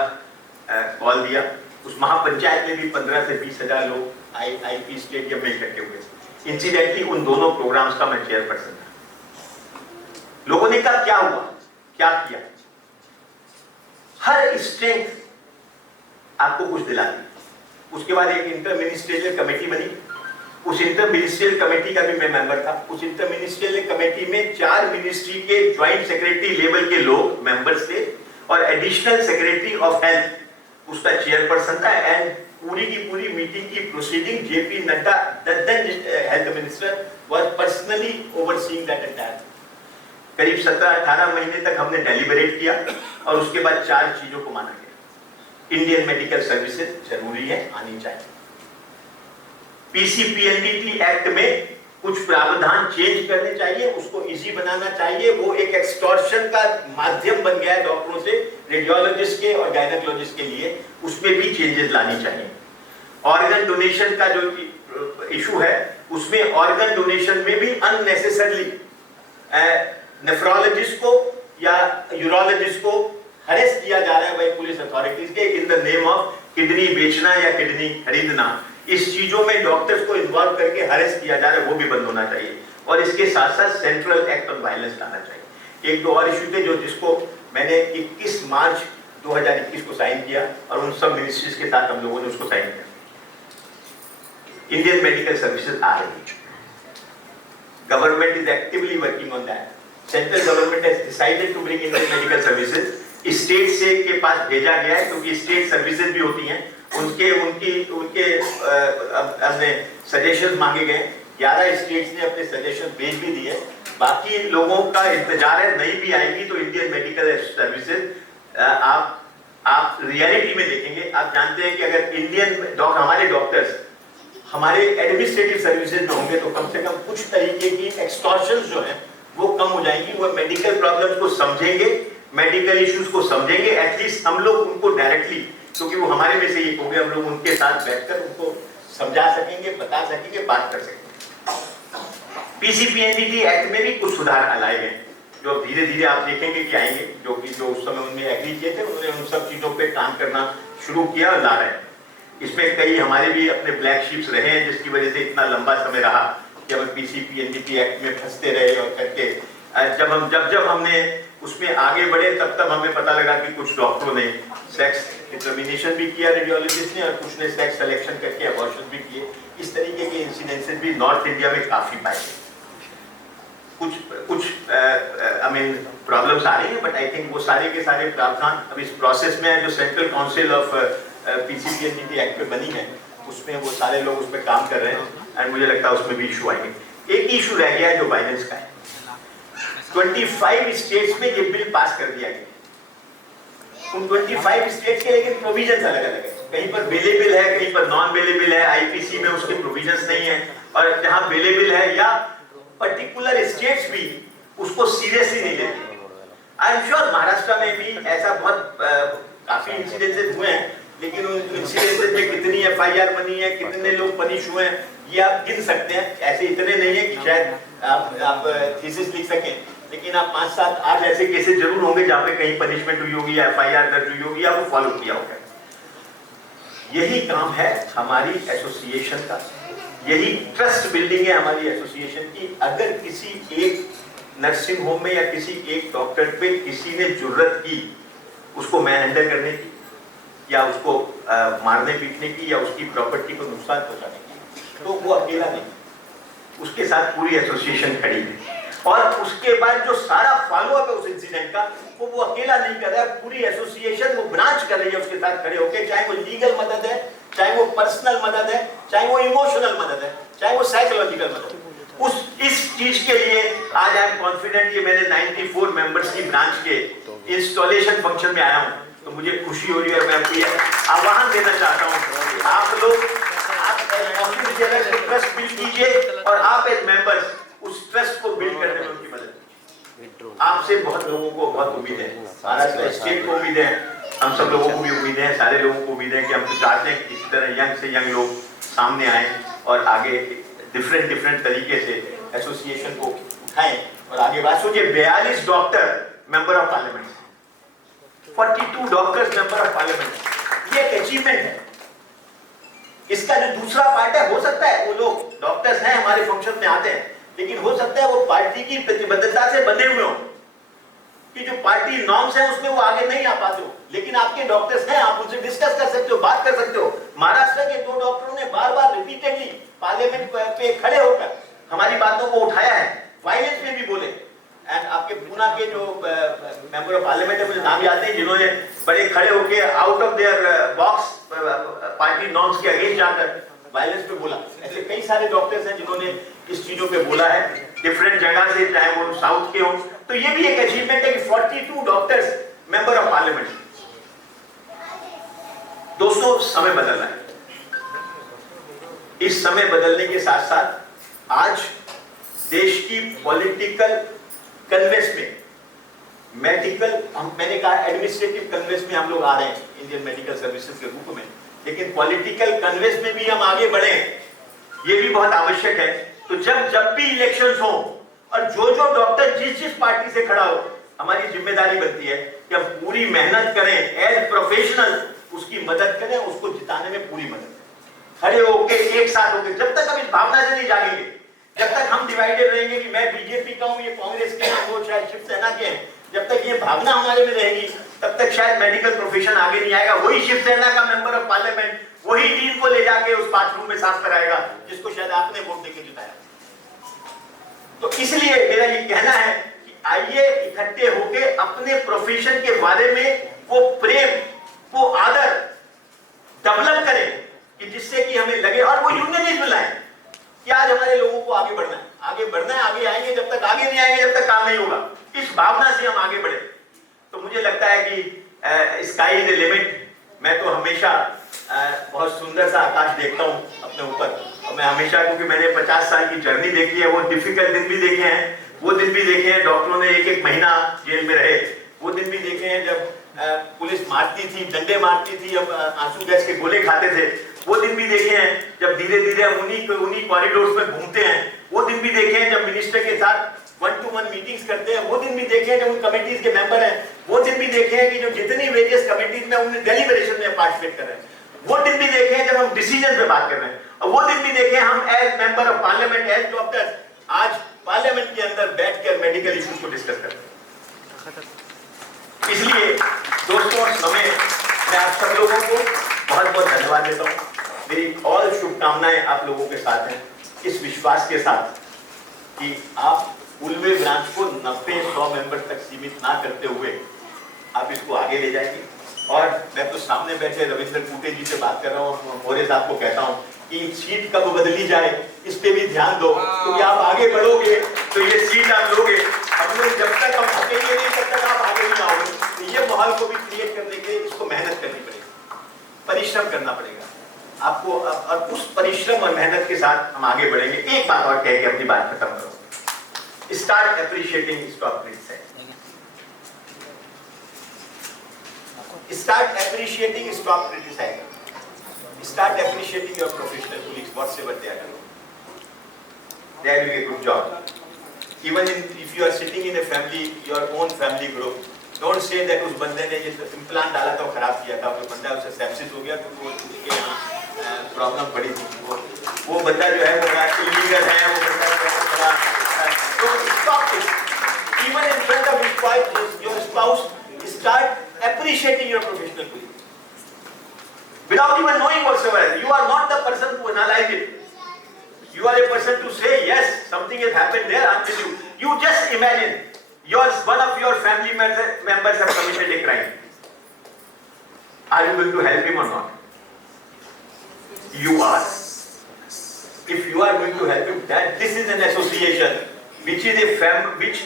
कॉल दिया, उस महापंचायत में भी 15 से 20 हजार लोग आईपी स्टेडियम में इकट्ठे हुए थे। इंसिडेंटली उन दोनों प्रोग्राम्स का मैं चेयरपर्सन था। लोगों ने कहा क्या हुआ, क्या किया, हर स्ट्रेंथ आपको कुछ दिला दी। उसके बाद एक इंटर मिनिस्ट्रियल कमेटी बनी, उस इंटर मिनिस्ट्रियल कमेटी का भी मैं मेंबर था। उस इंटर मिनिस्ट्रियल कमेटी में 4 मिनिस्ट्री के ज्वाइंट सेक्रेटरी लेवल के लोग मेंबर्स थे और एडिशनल सेक्रेटरी ऑफ हेल्थ उसका चेयरपर्सन था। एंड पूरी की पूरी मीटिंग की proceeding JP Nadda then health minister was personally overseeing that entire. करीब 17-18 महीने तक हमने डेलिबरेट किया और उसके बाद 4 चीजों को माना गया। इंडियन मेडिकल सर्विसेज जरूरी है, आनी चाहिए। पीसीपीएनडीटी एक्ट में कुछ प्रावधान चेंज करने चाहिए, उसको इजी बनाना चाहिए। वो एक एक्सटॉर्शन का माध्यम बन गया है डॉक्टरों से, रेडियोलॉजिस्ट के और गायनेकोलॉजिस्ट के लिए, उसमें भी चेंजेस लानी चाहिए। ऑर्गन डोनेशन का जो इशू है, उसमें ऑर्गन डोनेशन में भी अननेसेसरली नेफ्रोलॉजिस्ट को या यूरोलॉजिस्ट को हरेस किया जा रहा है भाई पुलिस अथॉरिटीज के in the name of kidney बेचना या किडनी खरीदना। इस चीजों में डॉक्टर्स को इन्वॉल्व करके हरेस किया जा रहा है, वो भी बंद होना चाहिए। और इसके साथ साथ सेंट्रल एक्ट ऑन वायलेंस लाना चाहिए। एक दो और इशू थे जिसको मैंने 21 मार्च 2021 को साइन किया और उन सब मिनिस्ट्रीज के साथ हम लोगों ने उसको साइन किया। इंडियन मेडिकल सर्विसेज आ रही है, government is actively working on that. Central government has decided to bring Indian medical services. State से के पास भेजा गया है क्योंकि स्टेट सर्विसेज भी होती हैं, उनके हमने सजेशन मांगे गए। 11 स्टेट्स ने अपने सजेशन भेज भी दिए। बाकी लोगों का इंतजार है, नहीं भी आएगी तो इंडियन मेडिकल सर्विसेज आप रियलिटी में देखेंगे। आप जानते हैं कि अगर इंडियन हमारे डॉक्टर्स हमारे एडमिनिस्ट्रेटिव सर्विसेज में होंगे तो कम से कम कुछ तरीके की एक्सटॉर्शंस जो हैं वो कम हो जाएंगी। वो मेडिकल प्रॉब्लम्स को समझेंगे, मेडिकल इश्यूज को समझेंगे। एटलीस्ट हम लोग उनको डायरेक्टली, क्योंकि वो हमारे में से एक हो गए, हम लोग उनके साथ बैठकर उनको समझा सकेंगे, बता सकेंगे, बात कर सकेंगे। पीसीपीएनडीटी एक्ट में भी कुछ सुधार लाए गए जो धीरे धीरे आप देखेंगे कि आएंगे, जो उस समय उनमें एग्री किए थे, उन्होंने उन सब चीजों पे काम करना शुरू किया और ला रहे हैं। इसमें कई हमारे भी अपने ब्लैक शीप्स रहे हैं जिसकी वजह से इतना लंबा समय रहा कि हम पीसीपीएनडीटी एक्ट में फंसते रहे और करके जब हमने उसमें आगे बढ़े तब हमें पता लगा कि कुछ डॉक्टरों ने सेक्स डिटर्मिनेशन भी किया, रेडियोलॉजिस्ट ने, और कुछ ने सेक्स सिलेक्शन करके अबॉर्शन भी किए। इस तरीके के इंसिडेंसेस भी नॉर्थ इंडिया में काफी पाए गए। कुछ आई मीन प्रॉब्लम्स आ रही है, बट आई थिंक वो सारे के सारे प्रावधान अब इस प्रोसेस में है। जो central council of PCPNDT act पे बनी है, उसमें वो सारे लोग उस पर काम कर रहे हैं एंड मुझे लगता है उसमें भी इशू आएंगे। एक इशू रह गया है जो वायलेंस का है। 25 स्टेट्स में ये बिल पास कर दिया गया। उन 25 स्टेट्स के लेकिन प्रोविजंस अलग अलग है। कहीं पर बेलेबल है, कहीं पर नॉन बेलेबल है। आईपीसी में उसके प्रोविजंस नहीं है, और जहां बेलेबल है या पर्टिकुलर स्टेट्स भी उसको सीरियसली नहीं लेते। आई एम श्योर महाराष्ट्र में भी ऐसा बहुत काफी इंसिडेंसेस हुए हैं, लेकिन उन इंसिडेंसेस में कितनी एफआईआर बनी है, कितने लोग पनिश हुए हैं, ये आप गिन सकते हैं। ऐसे इतने नहीं है कि शायद आप थीसिस लिख सकें, लेकिन आप 5-7-8 ऐसे केसेस जरूर होंगे जहाँ पे कहीं पनिशमेंट हुई होगी या एफआईआर दर्ज हुई होगी या वो फॉलो किया होगा। यही काम है हमारी एसोसिएशन का, यही ट्रस्ट बिल्डिंग है हमारी एसोसिएशन की। अगर किसी एक नर्सिंग होम में या किसी एक डॉक्टर पे किसी ने जुर्रत की उसको मैन हैंडल करने की या उसको मारने पीटने की या उसकी प्रॉपर्टी को नुकसान पहुंचाने की, तो वो अकेला नहीं, उसके साथ पूरी एसोसिएशन खड़ी है। और उसके बाद जो सारा फॉलोअप है उस इंसिडेंट का वो अकेला नहीं कर रहा है, पूरी एसोसिएशन वो ब्रांच कर रही है उसके साथ खड़े होकर, चाहे वो लीगल मदद है, चाहे वो पर्सनल मदद है, चाहे वो इमोशनल मदद है, चाहे वो साइकोलॉजिकल मदद है। इस चीज के लिए आज आई एम कॉन्फिडेंट कि मैंने 94 मेंबर्स की ब्रांच के इंस्टॉलेशन फंक्शन में आया हूं, तो मुझे खुशी हो रही है। मैं आपको आह्वान देना चाहता हूं कि आप लोग ट्रस्ट बिल्ड कीजिए और आप एज मेंबर्स उस ट्रस्ट को बिल्ड करने में उनकी मदद कीजिए। आपसे बहुत लोगों को बहुत उम्मीद है, सारा स्टेट को उम्मीद है, हम सब लोगों को भी उम्मीद है, सारे लोगों को उम्मीद है कि हम तो चाहते हैं कि इसी तरह यंग से यंग लोग सामने आए और आगे डिफरेंट तरीके से एसोसिएशन को उठाएं और आगे बात। सोचिए 42 doctor member of parliament, 42 doctors member of parliament, ये एक अचीवमेंट है। इसका जो दूसरा पार्ट है, हो सकता है वो लोग डॉक्टर्स हैं हमारे फंक्शन में आते हैं, लेकिन हो सकता है वो पार्टी की प्रतिबद्धता से बंधे हुए हो कि जो पार्टी नॉर्म्स हैं उसमें वो आगे नहीं आ पाते हो, लेकिन आपके डॉक्टर्स हैं, आप उनसे डिस्कस कर सकते हो, बात कर सकते हो। महाराष्ट्र के 2 डॉक्टरों ने बार-बार रिपीटेडली पार्लियामेंट पे खड़े होकर हमारी बातों को उठाया है, वायलेंस में भी बोले। एंड आपके पूना के जो मेंबर ऑफ पार्लियामेंट है, मुझे नाम याद नहीं, जिन्होंने बड़े खड़े होकर out of their box party norms के अगेंस्ट जाकर वायलेंस पे बोला। ऐसे कई सारे डॉक्टर्स हैं जिन्होंने इस चीजों पे बोला है, डिफरेंट जगह से, चाहे वो साउथ के हो। तो ये भी एक अचीवमेंट है कि 42 डॉक्टर्स मेंबर ऑफ पार्लियामेंट। दोस्तों, समय बदल रहा है। इस समय बदलने के साथ साथ आज देश की पॉलिटिकल कन्वेंस में, मेडिकल, मैंने कहा एडमिनिस्ट्रेटिव कन्वेंस में हम लोग आ रहे हैं इंडियन मेडिकल सर्विसेज के रूप में, लेकिन पॉलिटिकल कन्वेंस में भी हम आगे बढ़े, ये भी बहुत आवश्यक है। तो जब भी इलेक्शंस हो और जो डॉक्टर जिस पार्टी से खड़ा हो, हमारी जिम्मेदारी बनती है कि हम पूरी मेहनत करें, एज प्रोफेशनल उसकी मदद करें, उसको जिताने में पूरी मदद करें, खड़े होके एक साथ होके। जब तक हम इस भावना से नहीं जागेंगे, जब तक हम डिवाइडेड रहेंगे कि मैं बीजेपी का हूं, ये कांग्रेस के हैं, वो शायद शिवसेना के हैं, जब तक ये भावना हमारे में रहेगी तब तक शायद मेडिकल प्रोफेशन आगे नहीं आएगा। वही शिवसेना का मेंबर ऑफ पार्लियामेंट वही डीन को ले जाके उस बाथरूम में साफ कराएगा जिसको शायद आपने वोट देके जिताया। तो इसलिए मेरा ये कहना है कि आइए इकट्ठे होके अपने प्रोफेशन के बारे में वो प्रेम, वो आदर डेवलप करें कि जिससे कि हमें लगे, और वो यूनियनिज्म लाएं कि आज हमारे लोगों को आगे बढ़ना है, आगे बढ़ना है, आगे आएंगे। जब तक आगे नहीं आएंगे, जब तक काम नहीं होगा। इस भावना से हम आगे बढ़े। तो मुझे लगता है कि स्काई इज द लिमिट। मैं तो हमेशा बहुत सुंदर सा आकाश देखता हूँ अपने ऊपर, और मैं हमेशा, क्योंकि मैंने 50 साल की जर्नी देखी है, वो डिफिकल्ट दिन भी देखे हैं, वो दिन भी देखे हैं डॉक्टरों ने 1-1 महीना जेल में रहे, वो दिन भी देखे हैं जब पुलिस मारती थी, डंडे मारती थी, अब आंसू गैस के गोले खाते थे, वो दिन भी देखे हैं जब धीरे धीरे हम उन्हीं कॉरिडोर्स में घूमते हैं, वो दिन भी देखे हैं जब मिनिस्टर के साथ 1-to-1 मीटिंग्स करते हैं, वो दिन भी देखे हैं जब उन कमेटीज के मेंबर हैं, वो दिन भी देखे हैं कि जो जितनी वेरियस कमेटीज में उनमें डेलिब्रेशन में पार्टिसिपेट कर रहे हैं, वो दिन भी देखे हैं जब हम डिसीजन पे बात कर रहे हैं, और वो दिन भी देखे हैं हम as member of parliament, as doctors आज पार्लियामेंट के अंदर बैठकर मेडिकल इश्यूज को डिस्कस करते हैं। इसलिए दोस्तों, समय मैं आप सब लोगों को बहुत बहुत धन्यवाद देता हूँ। मेरी और शुभकामनाएं आप लोगों के साथ हैं, इस विश्वास के साथ कि आप उल्वे ब्रांच को 90-100 मेंबर तक सीमित ना करते हुए आप इसको आगे ले जाएंगे। और मैं तो सामने बैठे रविंद्र कुटे जी से बात कर रहा हूँ, मोरे साहब को कहता हूँ कि सीट कब बदली जाए इस पे भी ध्यान दो, क्योंकि आप आगे बढ़ोगे तो ये सीट आप लोगे। हम लोग जब तक हम हटेंगे नहीं तब तक आप आगे नहीं आओगे। तो ये माहौल को भी क्रिएट करने के लिए इसको मेहनत करनी पड़ेगी, परिश्रम करना पड़ेगा आपको, और उस परिश्रम और मेहनत के साथ हम आगे बढ़ेंगे। एक बात और कह के अपनी बात खत्म करो, start appreciating, stop criticising. Start appreciating, stop criticizing. Start appreciating your professional colleagues, whatever they are doing. They are doing a good job. Even if you are sitting in a family, your own family group, don't say that उस बंदे ने ये implant डाला था, खराब किया था, वो बंदा उसे सेप्सिस हो गया तो वो उसके यहाँ प्रॉब्लम पड़ी थी, वो बंदा जो है वो इलीगल है, वो बंदा तो stop it. Even in front of your spouse, start appreciating your professional colleagues without even knowing whatsoever. You are not the person to analyze it. You are a person to say yes, something has happened there, I'm with you. You just imagine, one of your family members have committed a crime. Are you going to help him or not? You are. If you are going to help him, that this is an association which is which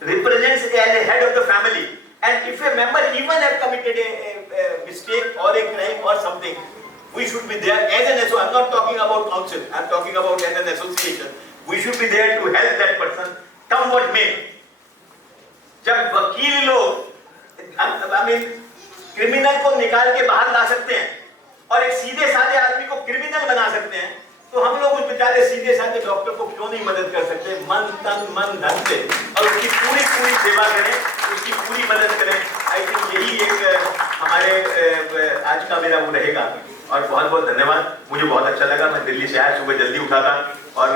represents as a head of the family. And if a member even have committed a mistake or a crime or something, we should be there as an association. I'm not talking about council, I'm talking about as an association. We should be there to help that person, come what may. जब वकील लोग criminal को निकाल के बाहर ला सकते हैं और एक सीधे साधे आदमी को क्रिमिनल बना सकते हैं, तो हम लोग उस बेचारे सीधे साधे डॉक्टर को क्यों नहीं मदद कर सकते मन तन मन धन से और उसकी पूरी सेवा करें, उसकी पूरी मदद करें. आई थिंक यही एक हमारे आज का मेरा वो रहेगा. और बहुत बहुत धन्यवाद. मुझे बहुत अच्छा लगा. मैं दिल्ली से आया, सुबह जल्दी उठा था और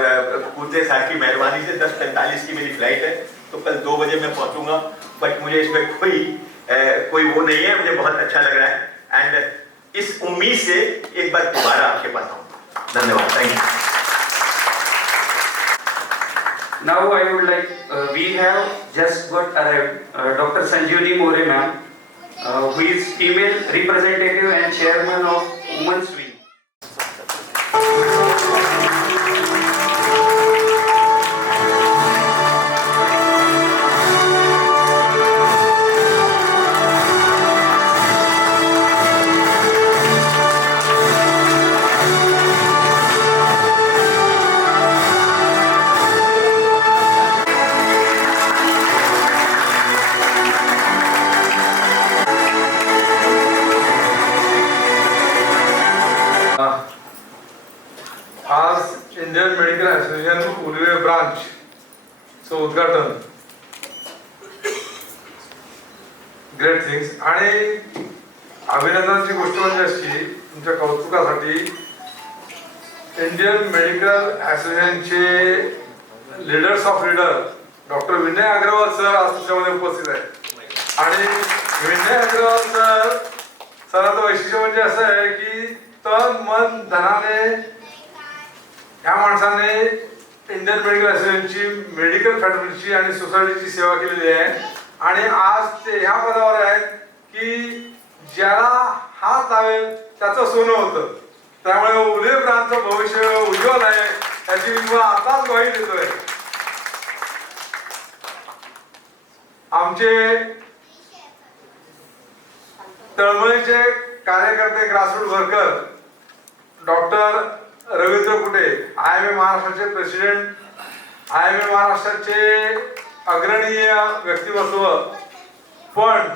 कूते साहब की मेहरबानी से 10:45 की मेरी फ्लाइट है, तो कल 2 बजे मैं पहुंचूंगा. बट मुझे इसमें कोई वो नहीं है. मुझे बहुत अच्छा लग रहा है एंड इस उम्मीद से एक बार दोबारा आपके पास आऊंगा. धन्यवाद. Thank you. Now I would like, we have just got arrived, Dr. Sanjeevani More ma'am, who is female representative and chairman of Women's Wing. आज Indian medical association Ulwe branch चं उद्घाटन. Great things. आणि अभिनंदनाची गोष्ट म्हणजे अशी तुमच्या कौतुकासाठी इंडियन मेडिकल असोसिएशनचे leaders of leader doctor Vinay Agarwal sir आज तुमच्यामध्ये उपस्थित आहेत. आणि विनय अग्रवाल सरांचं वैशिष्ट्य म्हणजे असं आहे की तन मन धनाने ह्या माणसाने इंडियन मेडिकल असोसिएशनची मेडिकल फॅडरेशनची आणि सोसायटीची सेवा केलेली आहे. आणि आज ते ह्या पदावर आहेत की ज्याला हात लावेल त्याचं सोनं होतं. त्यामुळे उलवे ब्रांचचं भविष्य उज्ज्वल आहे याची मी तुम्हाला आताच ग्वाही देतोय. आमचे तळमळीचे कार्यकर्ते ग्रासरूट वर्कर डॉक्टर रवींद्र कुटे, IMA महाराष्ट्राचे प्रेसिडेंट, IMA महाराष्ट्राचे अग्रणीय व्यक्तिमत्व, पण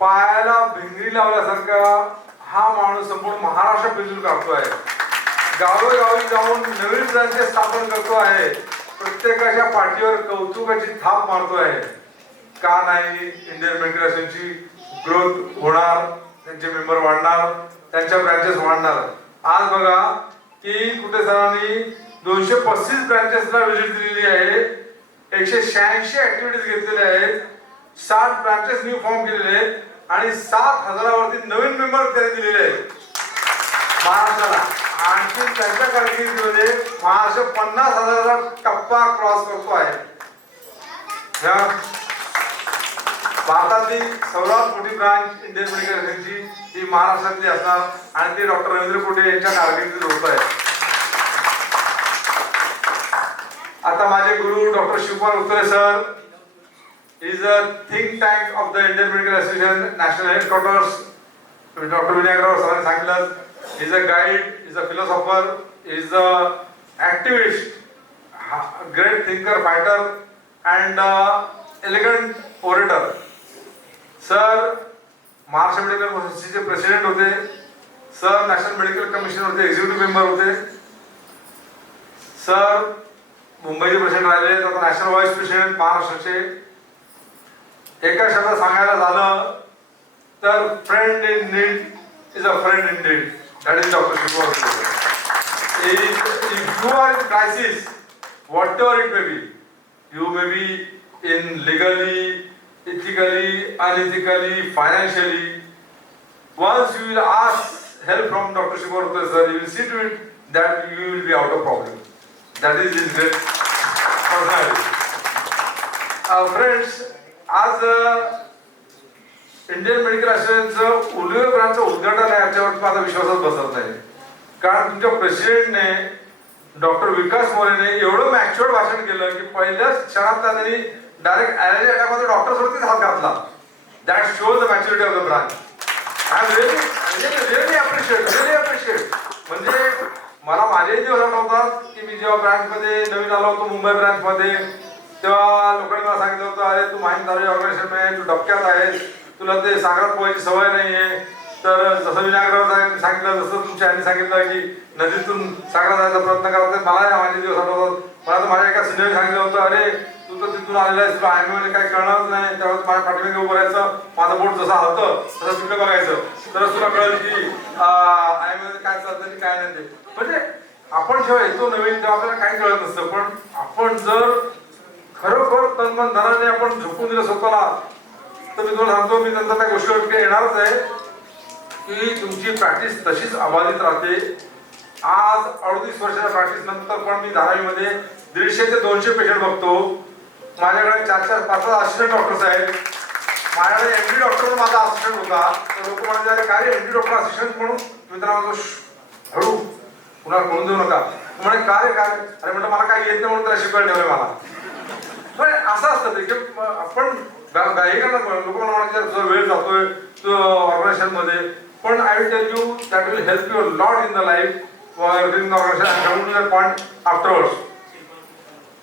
पायाला भिंगरी लावल्यासारखा हा माणूस संपूर्ण महाराष्ट्र पिंजून काढतो आहे. गावोगावी जाऊन नवीन ब्रांचेस स्थापन करतो आहे. प्रत्येकाच्या पाठीवर कौतुकाची थाप मारतो आहे. का नाही इंडियन मेडिकल असोसिएशनची ग्रोथ होणार, त्यांचे मेंबर वाढणार, त्यांच्या ब्रांचेस वाढणार. आज बघा की कुठे सरांनी 235 ब्रांचेसला व्हिजिट दिलेली आहे, 186 ऍक्टिव्हिटीज घेतलेल्या आहेत, 60 ब्रांचेस न्यू फॉर्म केलेले आहेत आणि 7,000 वरती नवीन मेंबर त्यांनी दिलेले आहेत महाराष्ट्राला. आणखी त्यांच्या कारकिर्दीमध्ये महाराष्ट्र 50,000चा टप्पा क्रॉस करतो आहे. भारतातली सर्वात मोठी ब्रांच इंडियन मेडिकल असोसिएशनची ही महाराष्ट्रातली असणार आणि ते डॉक्टर रवींद्र कुटे यांच्या कारकिर्दीत होत आहे. आता माझे गुरु doctor Shivkumar Uttare sir is a think tank of the Indian medical Association national headquarters. Doctor Vinay Agarwal सरांनी सांगितलं, is a guide, is a philosopher, is a activist, great thinker, fighter and elegant orator. Sir Maharashtra medical असोसिएशनचे president होते. Sir national medical commission होते, executive member होते. Sir मुंबईचे president राहिले, आता national vice president महाराष्ट्राचे. एका शब्दात सांगायला झालं तर friend in need is a friend in need. That is doctor Shivkumar. If you are in crisis, whatever it may be, you may be in legally, ethically, unethically, financially. Once you will ask help from Dr. Shivkumar sir, you will see to it that you will be out of problem. That is his great personality. Friends, आज Indian medical असोसिएशनचं उल्वे ब्रांचचं उद्घाटन आहे याच्यावर माझा विश्वासच बसत नाही. कारण तुमच्या प्रेसिडेंटने डॉक्टर विकास मोरेने एवढं मॅच्युअर्ड भाषण केलं की पहिल्याच क्षणात त्यांनी डायरेक्ट ॲलर्जी अटॅकमध्ये डॉक्टरवरतीच हात घातला. That shows the maturity of the branch. I am really appreciate. म्हणजे मला माझेही दिवस आठवतात की मी जेव्हा ब्रांचमध्ये नवीन आलो होतो मुंबई ब्रांचमध्ये, तेव्हा लोकांनी मला सांगितलं होतं, अरे तू माहीत झाली ऑर्गनायझेशन आहे, तू डबक्यात आहेस, तुला ते सागरात पोहायची सवय नाही आहे. तर जसं विनय अग्रवाल सांगितलं, जसं तुमच्या यांनी सांगितलं की नदीतून सागरात जायचा प्रयत्न करतात, मला माझे दिवस आठवतात. मला तर माझ्या एका सिनियरने सांगितलं होतं, अरे तू तर तिथून आलेला आहेस, तुला आयएमए काही कळणारच नाही. त्यावेळेस माझ्या पाठीमागे उभं राहायचं, माझं बोट जसं हलतं तसं तिकडे बघायचं, तरच तुला कळेल की आयएमए काय चालतं की काय नाही. ते म्हणजे आपण जेव्हा येतो नवीन तेव्हा आपल्याला काही कळत नसतं, पण आपण जर खरोखर तन मन धनाने आपण झोपून दिलं स्वतःला, तर मी तुम्हाला सांगतो, मी नंतर त्या गोष्टीवर येणारच आहे की तुमची प्रॅक्टिस तशीच अबाधित राहते. आज 38 वर्षाच्या प्रॅक्टिस नंतर पण मी धारावीमध्ये 150 ते 200 पेशंट बघतो. माझ्याकडे 4-4, 5 असिस्टंट डॉक्टर्स आहेत. माझ्याकडे एमडी डॉक्टर पण माझा असिस्टंट होता. तर लोक म्हणाले, काय एमडी डॉक्टर असिस्टंट म्हणून? मित्रांनो हळू कुणाला कळून देऊ नका. म्हणे काय काय? अरे म्हटलं मला काय येत नाही म्हणून त्याला शिकवायला ठेवलंय मला. पण असं असतं ते की आपण लोक मला म्हणायचे तुझा वेळ जातोय ऑर्गनायझेशन मध्ये, पण I will tell you that will help you lot in the life during the organisation. Coming to that point afterwards,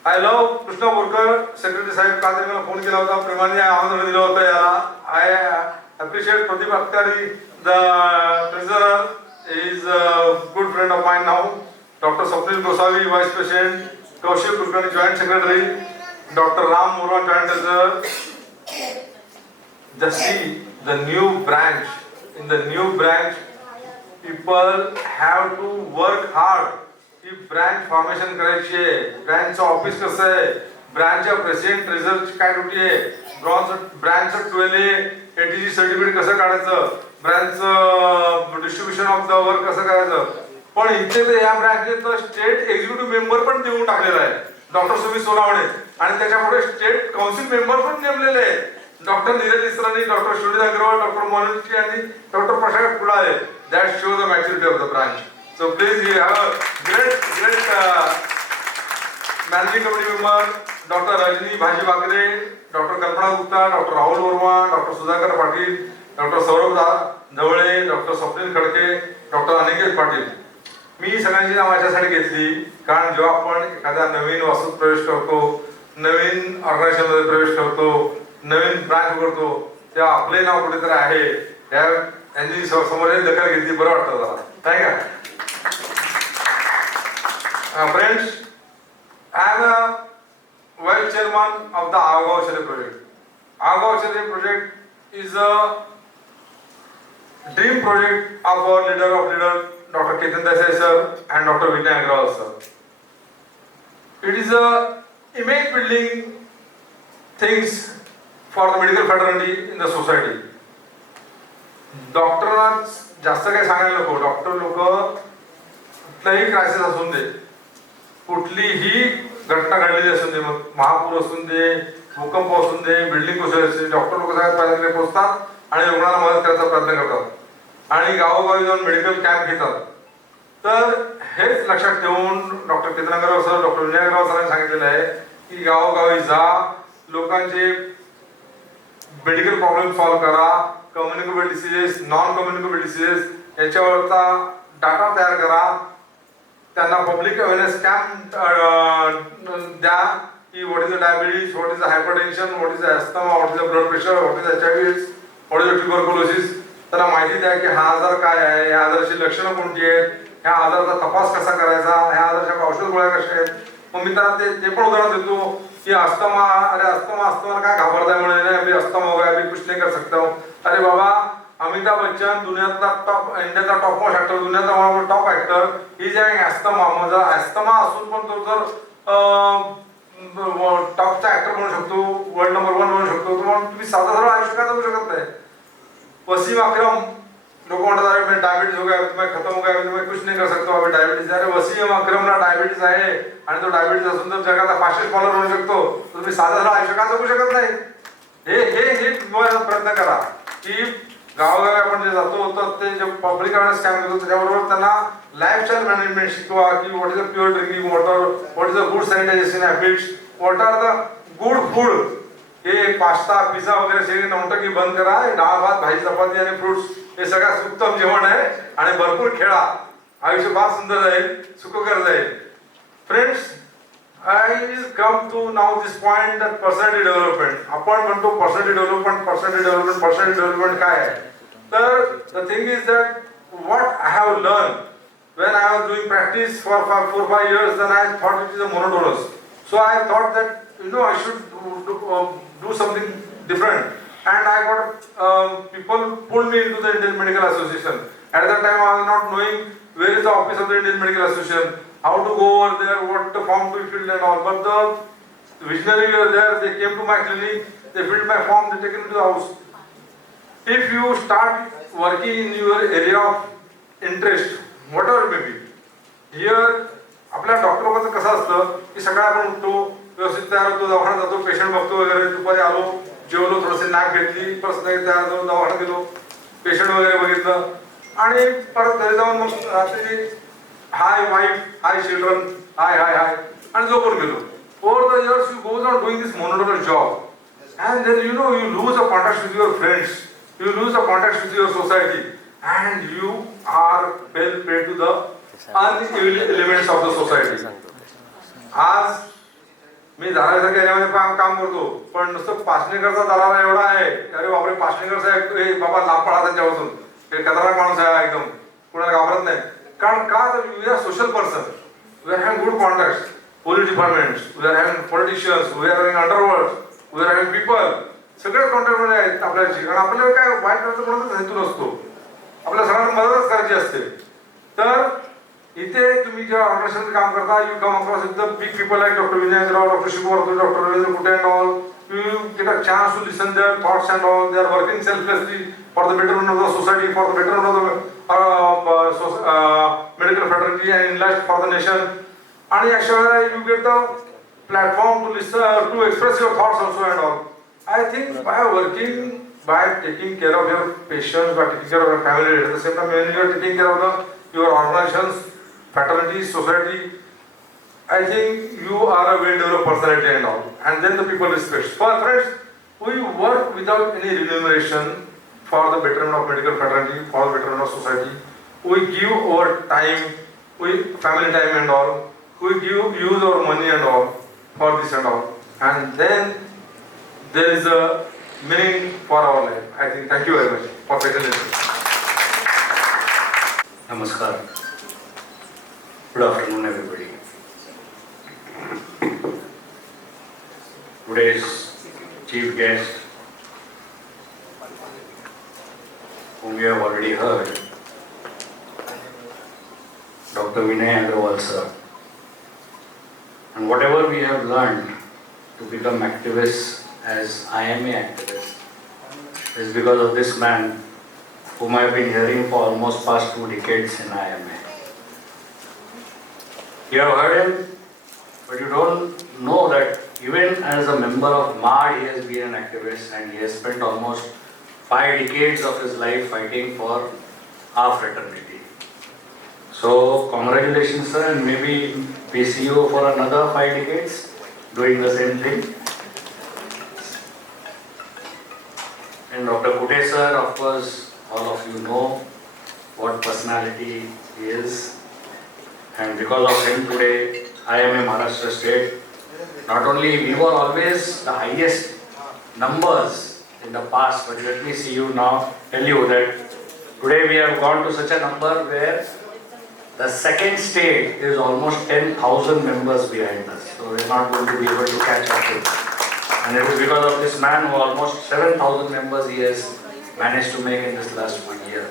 I love Krishna Borkar secretary साहेब, काल मला फोन केला होता, प्रेमाने आमंत्रण दिलं होतं याला. I appreciate Pradeep Atkari, the treasurer is a good friend of mine now. Doctor Swapnil Gosavi vice president, Kaushik Kulkarni joint secretary, Dr. Ram Murwa joined as a just see the new branch. In the new branch, people have to work hard. की branch formation करायची आहे, ब्रांचचं office कसं आहे, ब्रांचच्या president ट्रेझरची काय duty आहे, ब्रांचचं 12A ATG certificate कसं काढायचं, ब्रांचचं distribution of the work कसं करायचं. पण इथे तर या ब्रांचने तर स्टेट एक्झिक्युटिव्ह मेंबर पण देऊन टाकलेला आहे, डॉक्टर सुमित सोनावणे, आणि त्याच्यापुढे स्टेट काउन्सिल मेंबर पण नेमलेले आहेत, doctor Neeraj Israni, doctor Shivkumar Agarwal, doctor Manoj आणि डॉक्टर पचाणकर पुढे. That show the maturity of the branch. So please you have a great managing committee member, doctor Rajni Bhaji Bakre, doctor Kalpana Gupta, doctor Rahul Verma, doctor Sudhakar Patil, doctor Saurabh Dhawale, doctor Swapnil Khadke, doctor Aniket Patil. मी सगळ्यांची नाव याच्यासाठी घेतली कारण जेव्हा आपण एखाद्या नवीन वास्तूत प्रवेश करतो, नवीन ऑर्गनायझेशन मध्ये प्रवेश करतो, नवीन ब्रांच उघडतो, तेव्हा आपले नाव कुठेतरी आहे यांनी समोर दखल घेतली, बरं वाटतं जरा, नाही का. Friends, I am a vice chairman of the Agaon Chale project. Agaon Chale project is a dream project of our leader of leader, Dr. Ketan Desai sir and Dr. Vinay Agrawal sir. It is a image building things for the medical fraternity in the society. डॉक्टरांना जास्त काही सांगायला नको. Doctor लोक कुठलाही crisis असून दे, कुठलीही घटना घडलेली असून दे, मग महापूर असून दे, भूकंप असून दे, बिल्डिंग कोसळली असून दे, डॉक्टर लोक सगळ्यात पहिल्यांदा पोहोचतात आणि रुग्णाला मदत करायचा प्रयत्न करतात आणि गावोगावी जाऊन मेडिकल कॅम्प घेतात. तर हेच लक्षात ठेवून doctor Ketan Agarwal sir, doctor Vinay Agarwal सरांनी सांगितलेलं आहे की गावोगावी जा, लोकांचे मेडिकल प्रॉब्लेम सॉल्व्ह करा, communicable diseases, non communicable diseases याच्यावरचा डाटा तयार करा, त्यांना पब्लिक अवेअरनेस कॅम्प द्या की what is the diabetes, what is the hypertension, what is the asthma, what is the blood pressure, what is HIV, what is the tuberculosis. त्यांना माहिती द्या की हा आजार काय आहे, या आजाराची लक्षणं कोणती आहेत, ह्या आजाराचा तपास कसा करायचा, ह्या आजाराच्या औषध गोळ्या कशा आहेत. मग मी त्यांना ते पण उदाहरण देतो की अस्थमा, अरे अस्थमा काय घाबरताय म्हणे, अभी अस्थमा हो गया, अभी कुछ नहीं कर सकता हूँ. अरे बाबा, अमिताभ बच्चन दुनियातला टॉप, इंडियाचा टॉप मोस्ट ऍक्टर, दुनियाचा टॉप ऍक्टर, ही जे अस्थमा, माझा अस्थमा असून पण तो जर टॉपचा ऍक्टर बनू शकतो, वर्ल्ड नंबर 1 बनू शकतो, तर मग तुम्ही साधा सरळ आयुष्य का जगू शकत नाही. वसीम अक्रम, लोक म्हणतात तुम्हें डायबिटीज हो गया, तुम्हें खत्म हो गया, तुम्हें कुछ नहीं कर सकते, अभी डायबिटीज आहे. वसीम अक्रमला डायबिटीज आहे आणि तो डायबिटीज असून जर जगाचा फास्टेस्ट फॉलोअर होऊ शकतो तर तुम्ही साधा आयुष्य का जगू शकत नाही. हे प्रयत्न करा की गावोगावी आपण जे जातो तर ते जे पब्लिक अवेअरनेस कॅम्प घेतो त्याच्याबरोबर त्यांना लाईफस्टाईल मॅनेजमेंट शिकवा की what is the pure drinking water, what is the good sanitisation habits, what are the good food. हे पास्ता पिझ्झा वगैरे सगळी नौटंकी बंद करा. डाळ भात भाजी चपाती आणि फ्रुट्स हे सगळ्यात उत्तम जेवण आहे. आणि भरपूर खेळा, आयुष्य फार सुंदर जाईल, सुखकर जाईल. Friends, I will come to now this point that personality development. आपण म्हणतो personality development काय आहे? तर the thing is that what I have learned when I was doing practice for 4-5 years, then I thought it is a monotonous. So I thought that I should do something different. And I got people pulled me into the Indian Medical Association. At that time I was not knowing where is the office of the Indian Medical Association, how to go over there, what the form to fill and all. But the visionary were there, they came to my clinic, they filled my form, they taken it to the house. If you start working in your area of interest, whatever it may be, here आपल्या doctor लोकांचं कसं असतं की सकाळी आपण उठतो, व्यवस्थित तयार होतो, दवाखान्यात जातो, पेशंट बघतो वगैरे, दुपारी आलो, जेवलो, थोडंसे नाक घेतली, परत तयार झालो, दवाखान्यात गेलो, पेशंट वगैरे बघितलं आणि परत घरी जाऊन मग रात्री हाय वाईफ, हाय चिल्ड्रन, हाय आणि झोपून गेलो. Over the years you goes on doing this monotonous job and then you lose a contact with your friends, you lose a contact with your society and you are well paid to the elements of the society. आज मी धारावीसारख्या याच्यामध्ये काम करतो, पण नुसतं पाचणेकरचा दलाला एवढा आहे, अरे बापरे पाचणेकर साहेब हे बाबा लाभ पडा त्यांच्यापासून, हे खतरनाक माणूस आहे एकदम, कुणाला घाबरत नाही. कारण का तर we are social person, we are having good contact, police departments, we are having politicians, we are having underworld, we are having people, सगळे कॉन्टॅक्ट मध्ये आहेत आपल्याशी. कारण आपल्याला काय वाईट करायचं कोणाचाच हेतू नसतो, आपल्या सगळ्यांना मदतच करायची असते. तर इथे तुम्ही जेव्हा ऑर्गनायझेशन काम करता, you come across with the big people like doctor Vinay Agarwal, doctor Shivkumar, doctor Ravindra Kute and all. You get a chance to listen their thoughts and all. They are working selflessly for the betterment of the society, for the betterment of the medical fraternity and in life for the nation. And actually you get the platform to listen, to express your thoughts also and all. I think by working, by taking care of your patients, by taking care of your family, at the same time when you are taking care of your organizations, fraternities, society, I think you are a well-developed personality and all, and then the people respect. For friends, we work without any remuneration for the betterment of medical fraternity, for the betterment of society. We give our time, family time and all. We use our money and all for this and all, and then there is a meaning for our life. I think. Thank you very much for patient listening. Namaskar. Good afternoon, everybody. Today's chief guest, whom you have already heard, Dr. Vinay Agrawal sir. And whatever we have learned to become activists as IMA activists is because of this man whom I have been hearing for almost past 2 decades in IMA. You have heard him, but you don't know that even as a member of MAD, he has been an activist and he has spent almost 5 decades of his life fighting for our fraternity. So, congratulations sir, and maybe we see you for another 5 decades doing the same thing. And Dr. Kute sir, of course, all of you know what personality he is. And because of him today, IMA Maharashtra State, not only we were always the highest numbers in the past, but let me see you now, tell you that today we have gone to such a number where the second state is almost 10,000 members behind us. So we are not going to be able to catch up with. And it is because of this man who almost 7,000 members he has managed to make in this last 1 year.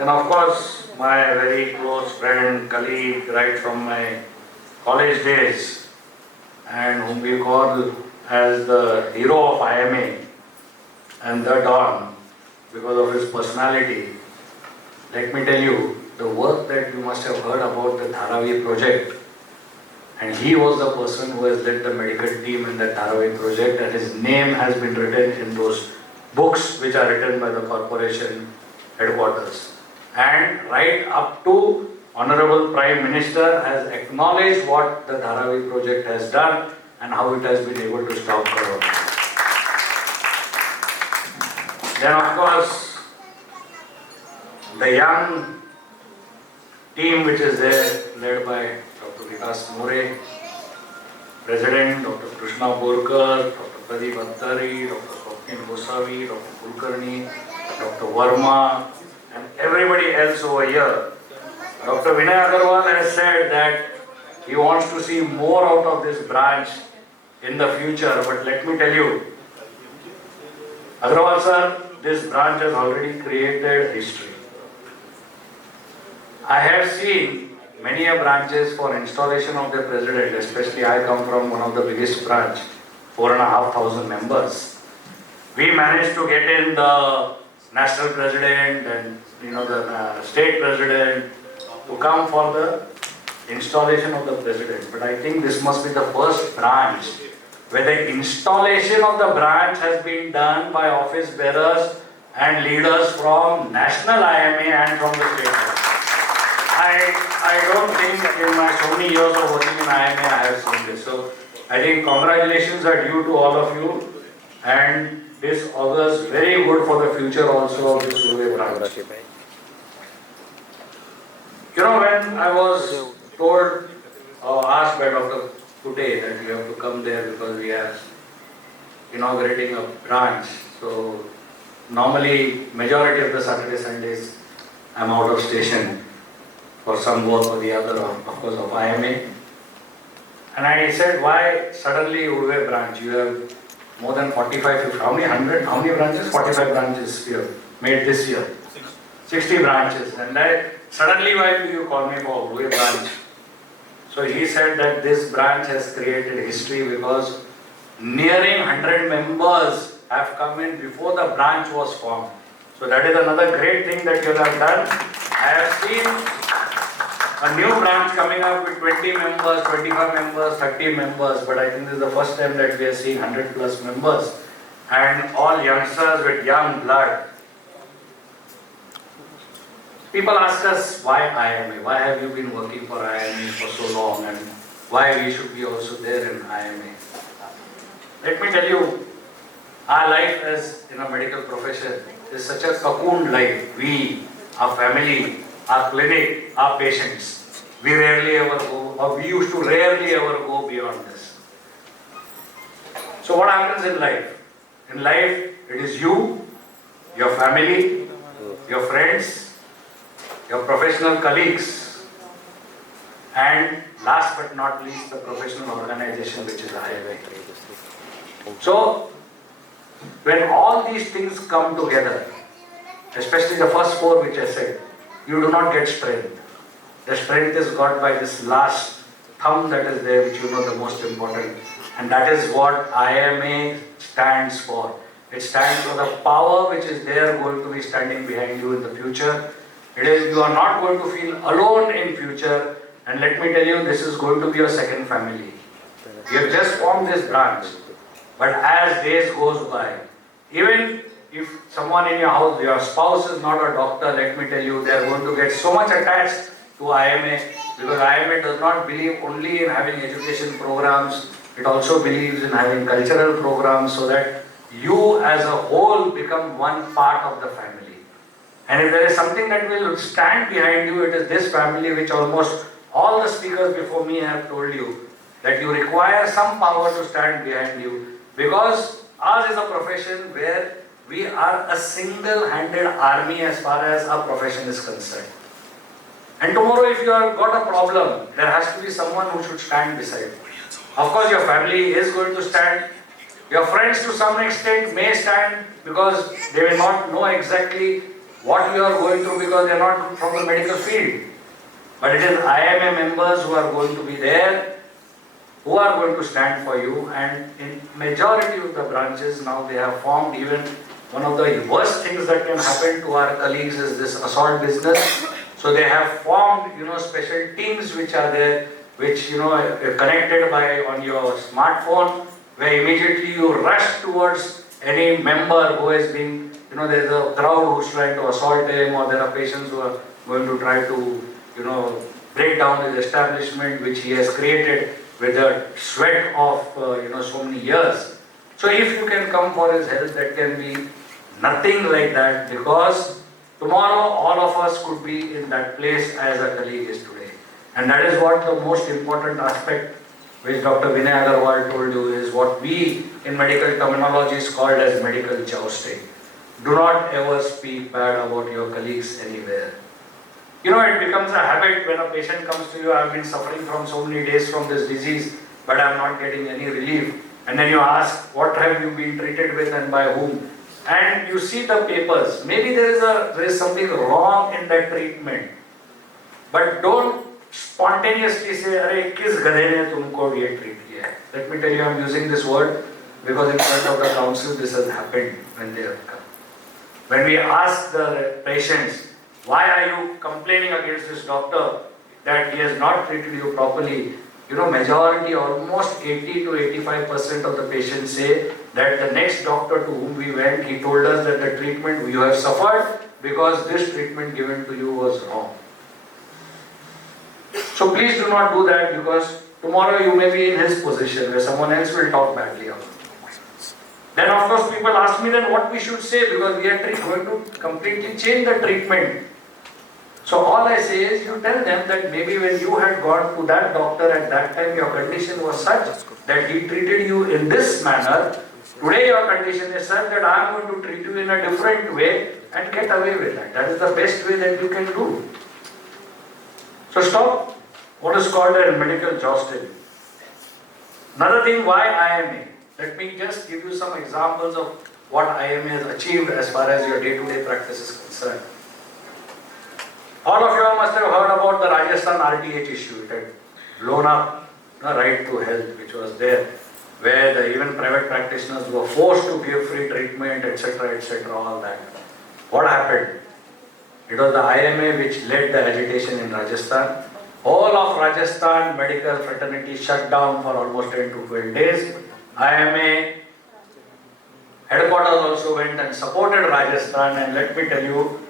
And of course, my very close friend, colleague, right from my college days, and whom we call as the hero of IMA and the Don because of his personality, let me tell you, the work that you must have heard about the Dharavi project, and he was the person who has led the medical team in that Dharavi project, and his name has been written in those books which are written by the corporation headquarters. And right up to Honorable Prime Minister has acknowledged what the Dharavi project has done and how it has been able to stop corona. Then of course, the young team which is there, led by Dr. Vikas, President, Dr. Krushna, Borkar, Dr. Pradip, Atkari, Dr. Swapnil, Gosavi, Dr. Kulkarni, Dr. Verma, and everybody else over here. Dr. Vinay Agrawal has said that he wants to see more out of this branch in the future, but let me tell you, Agrawal sir, this branch has already created history. I have seen many a branches for installation of the president, especially I come from one of the biggest branch, 4,500 members. We managed to get in the national president and the state president to come for the installation of the president. But I think this must be the first branch where the installation of the branch has been done by office bearers and leaders from national IMA and from the state. I don't think in my so many years of working in IMA I have seen this. So I think congratulations are due to all of you, and this augurs very good for the future also of this Ulwe branch. When I was told or asked by Dr. Kute that you have to come there because we are inaugurating a branch. So normally majority of the Saturday, Sundays I am out of station for some work or the other, of course, of IMA. And I said, why suddenly Ulwe branch? You have more than 45, 50, how many branches? 45 branches here, made this year. 60 branches. And suddenly why do you call me for Ulwe branch? So he said that this branch has created history because nearing 100 members have come in before the branch was formed. So that is another great thing that you have done. I have seen a new branch coming up with 20 members, 25 members, 30 members, but I think this is the first time that we are seeing 100 plus members and all youngsters with young blood. People ask us, why IMA? Why have you been working for IMA for so long, and why we should be also there in IMA? Let me tell you, our life as in a medical profession is such a cocoon life. We, our family, our clinic, our patients, we rarely ever go, or we used to rarely ever go beyond this. So what happens in life? In life, it is you, your family, your friends, your professional colleagues, and last but not least, the professional organization which is IMA. So, when all these things come together, especially the first four which I said, you do not get strength. The strength is got by this last thumb that is there, which you know the most important. And that is what IMA stands for. It stands for the power which is there going to be standing behind you in the future. It is, you are not going to feel alone in future. And let me tell you, this is going to be your second family. You have just formed this branch. But as days goes by, even if someone in your house, your spouse is not a doctor, let me tell you, they are going to get so much attached to IMA, because IMA does not believe only in having education programs, it also believes in having cultural programs so that you as a whole become one part of the family. And if there is something that will stand behind you, it is this family which almost all the speakers before me have told you, that you require some power to stand behind you, because ours is a profession where we are a single-handed army as far as our profession is concerned. And tomorrow if you have got a problem, there has to be someone who should stand beside you. Of course your family is going to stand, your friends to some extent may stand because they will not know exactly what you are going through because they are not from the medical field. But it is IMA members who are going to be there, who are going to stand for you, and in majority of the branches now they have formed even one of the worst things that can happen to our colleagues is this assault business. So they have formed, special teams which are there, which, are connected by on your smartphone, where immediately you rush towards any member who has been, there's a crowd who's trying to assault him, or there are patients who are going to try to, break down his establishment which he has created with the sweat of, so many years. So if you can come for his help, that can be nothing like that, because tomorrow all of us could be in that place as a colleague is today. And that is what the most important aspect which Dr. Vinay Agrawal told you is what we in medical terminology is called as medical jousting. Do not ever speak bad about your colleagues anywhere. It becomes a habit when a patient comes to you, I've been suffering from so many days from this disease, but I'm not getting any relief. And then you ask, what have you been treated with and by whom? And you see the papers. Maybe there is something wrong in that treatment. But don't spontaneously say, "Arey, kis gadhe ne tumko ye treat kiya hai?" Let me tell you, I'm using this word because in front of the council this has happened when they have come. When we ask the patients, why are you complaining against this doctor that he has not treated you properly? Majority, almost 80 to 85% of the patients say that the next doctor to whom we went, he told us that the treatment you have suffered because this treatment given to you was wrong. So please do not do that, because tomorrow you may be in his position where someone else will talk badly about you. Then of course people ask me then what we should say, because we are going to completely change the treatment. So all I say is, you tell them that maybe when you had gone to that doctor at that time, your condition was such that he treated you in this manner. Today your condition is such that I am going to treat you in a different way, and get away with that. That is the best way that you can do. So stop what is called a medical jousting. Another thing, why IMA? Let me just give you some examples of what IMA has achieved as far as your day-to-day practice is concerned. All of you must have heard about the Rajasthan RTH issue. It had blown up, right to health, which was there, where even private practitioners were forced to give free treatment, etc., all that. What happened? It was the IMA which led the agitation in Rajasthan. All of Rajasthan medical fraternity shut down for almost 10 to 12 days. IMA headquarters also went and supported Rajasthan, and let me tell you,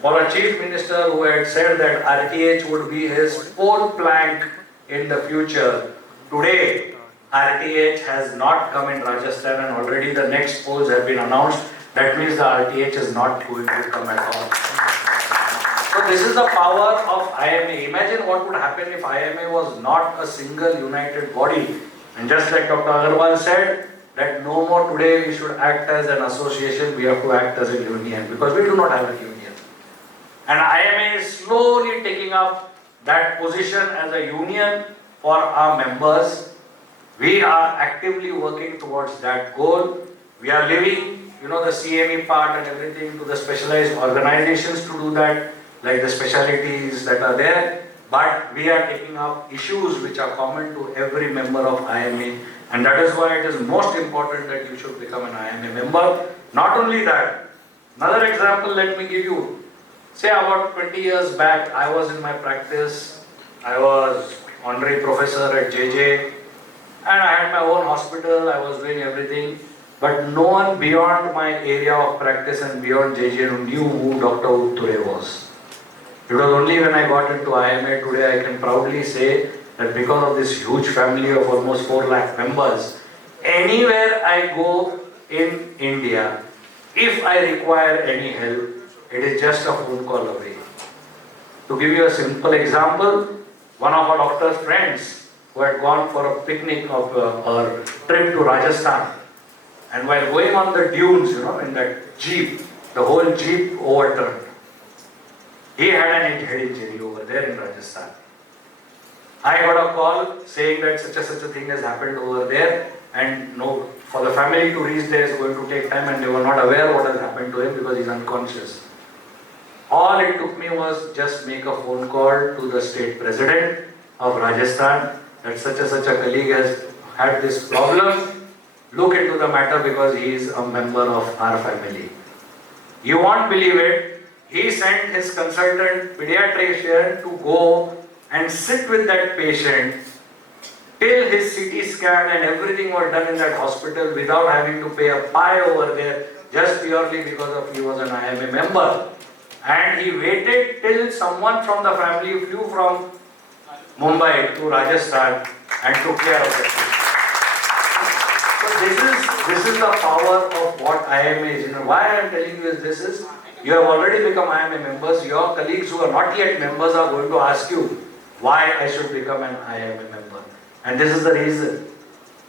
for a chief minister who had said that RTH would be his pole plank in the future, today RTH has not come in Rajasthan, and already the next polls have been announced. That means the RTH is not going to come at all. So this is the power of IMA. Imagine what would happen if IMA was not a single united body. And just like Dr. Agrawal said, that no more today we should act as an association, we have to act as a union, because we do not have a union. And IMA is slowly taking up that position as a union for our members. We are actively working towards that goal. We are leaving, the CME part and everything to the specialized organizations to do that, like the specialties that are there. But we are taking up issues which are common to every member of IMA. And that is why it is most important that you should become an IMA member. Not only that, another example let me give you. Say about 20 years back, I was in my practice, I was honorary professor at JJ, and I had my own hospital, I was doing everything, but no one beyond my area of practice and beyond JJ knew who Dr. Utture was. It was only when I got into IMA today I can proudly say that because of this huge family of almost 4 lakh members, anywhere I go in India, if I require any help, it is just a phone call away. To give you a simple example, one of our doctor's friends who had gone for a picnic or trip to Rajasthan, and while going on the dunes, in that jeep, the whole jeep overturned. He had an head injury over there in Rajasthan. I got a call saying that such a thing has happened over there, and for the family to reach there is going to take time, and they were not aware what has happened to him because he's unconscious. All it took me was just make a phone call to the state president of Rajasthan that such a colleague has had this problem. Look into the matter because he is a member of our family. You won't believe it. He sent his consultant pediatrician to go and sit with that patient till his CT scan and everything was done in that hospital without having to pay a pie over there, just purely because of he was an IMA member. And he waited till someone from the family flew from Mumbai to Rajasthan and took care of the patient. So this is the power of what IMA is. You know, why I am telling you is this is, you have already become IMA members. Your colleagues who are not yet members are going to ask you why I should become an IMA member. And this is the reason.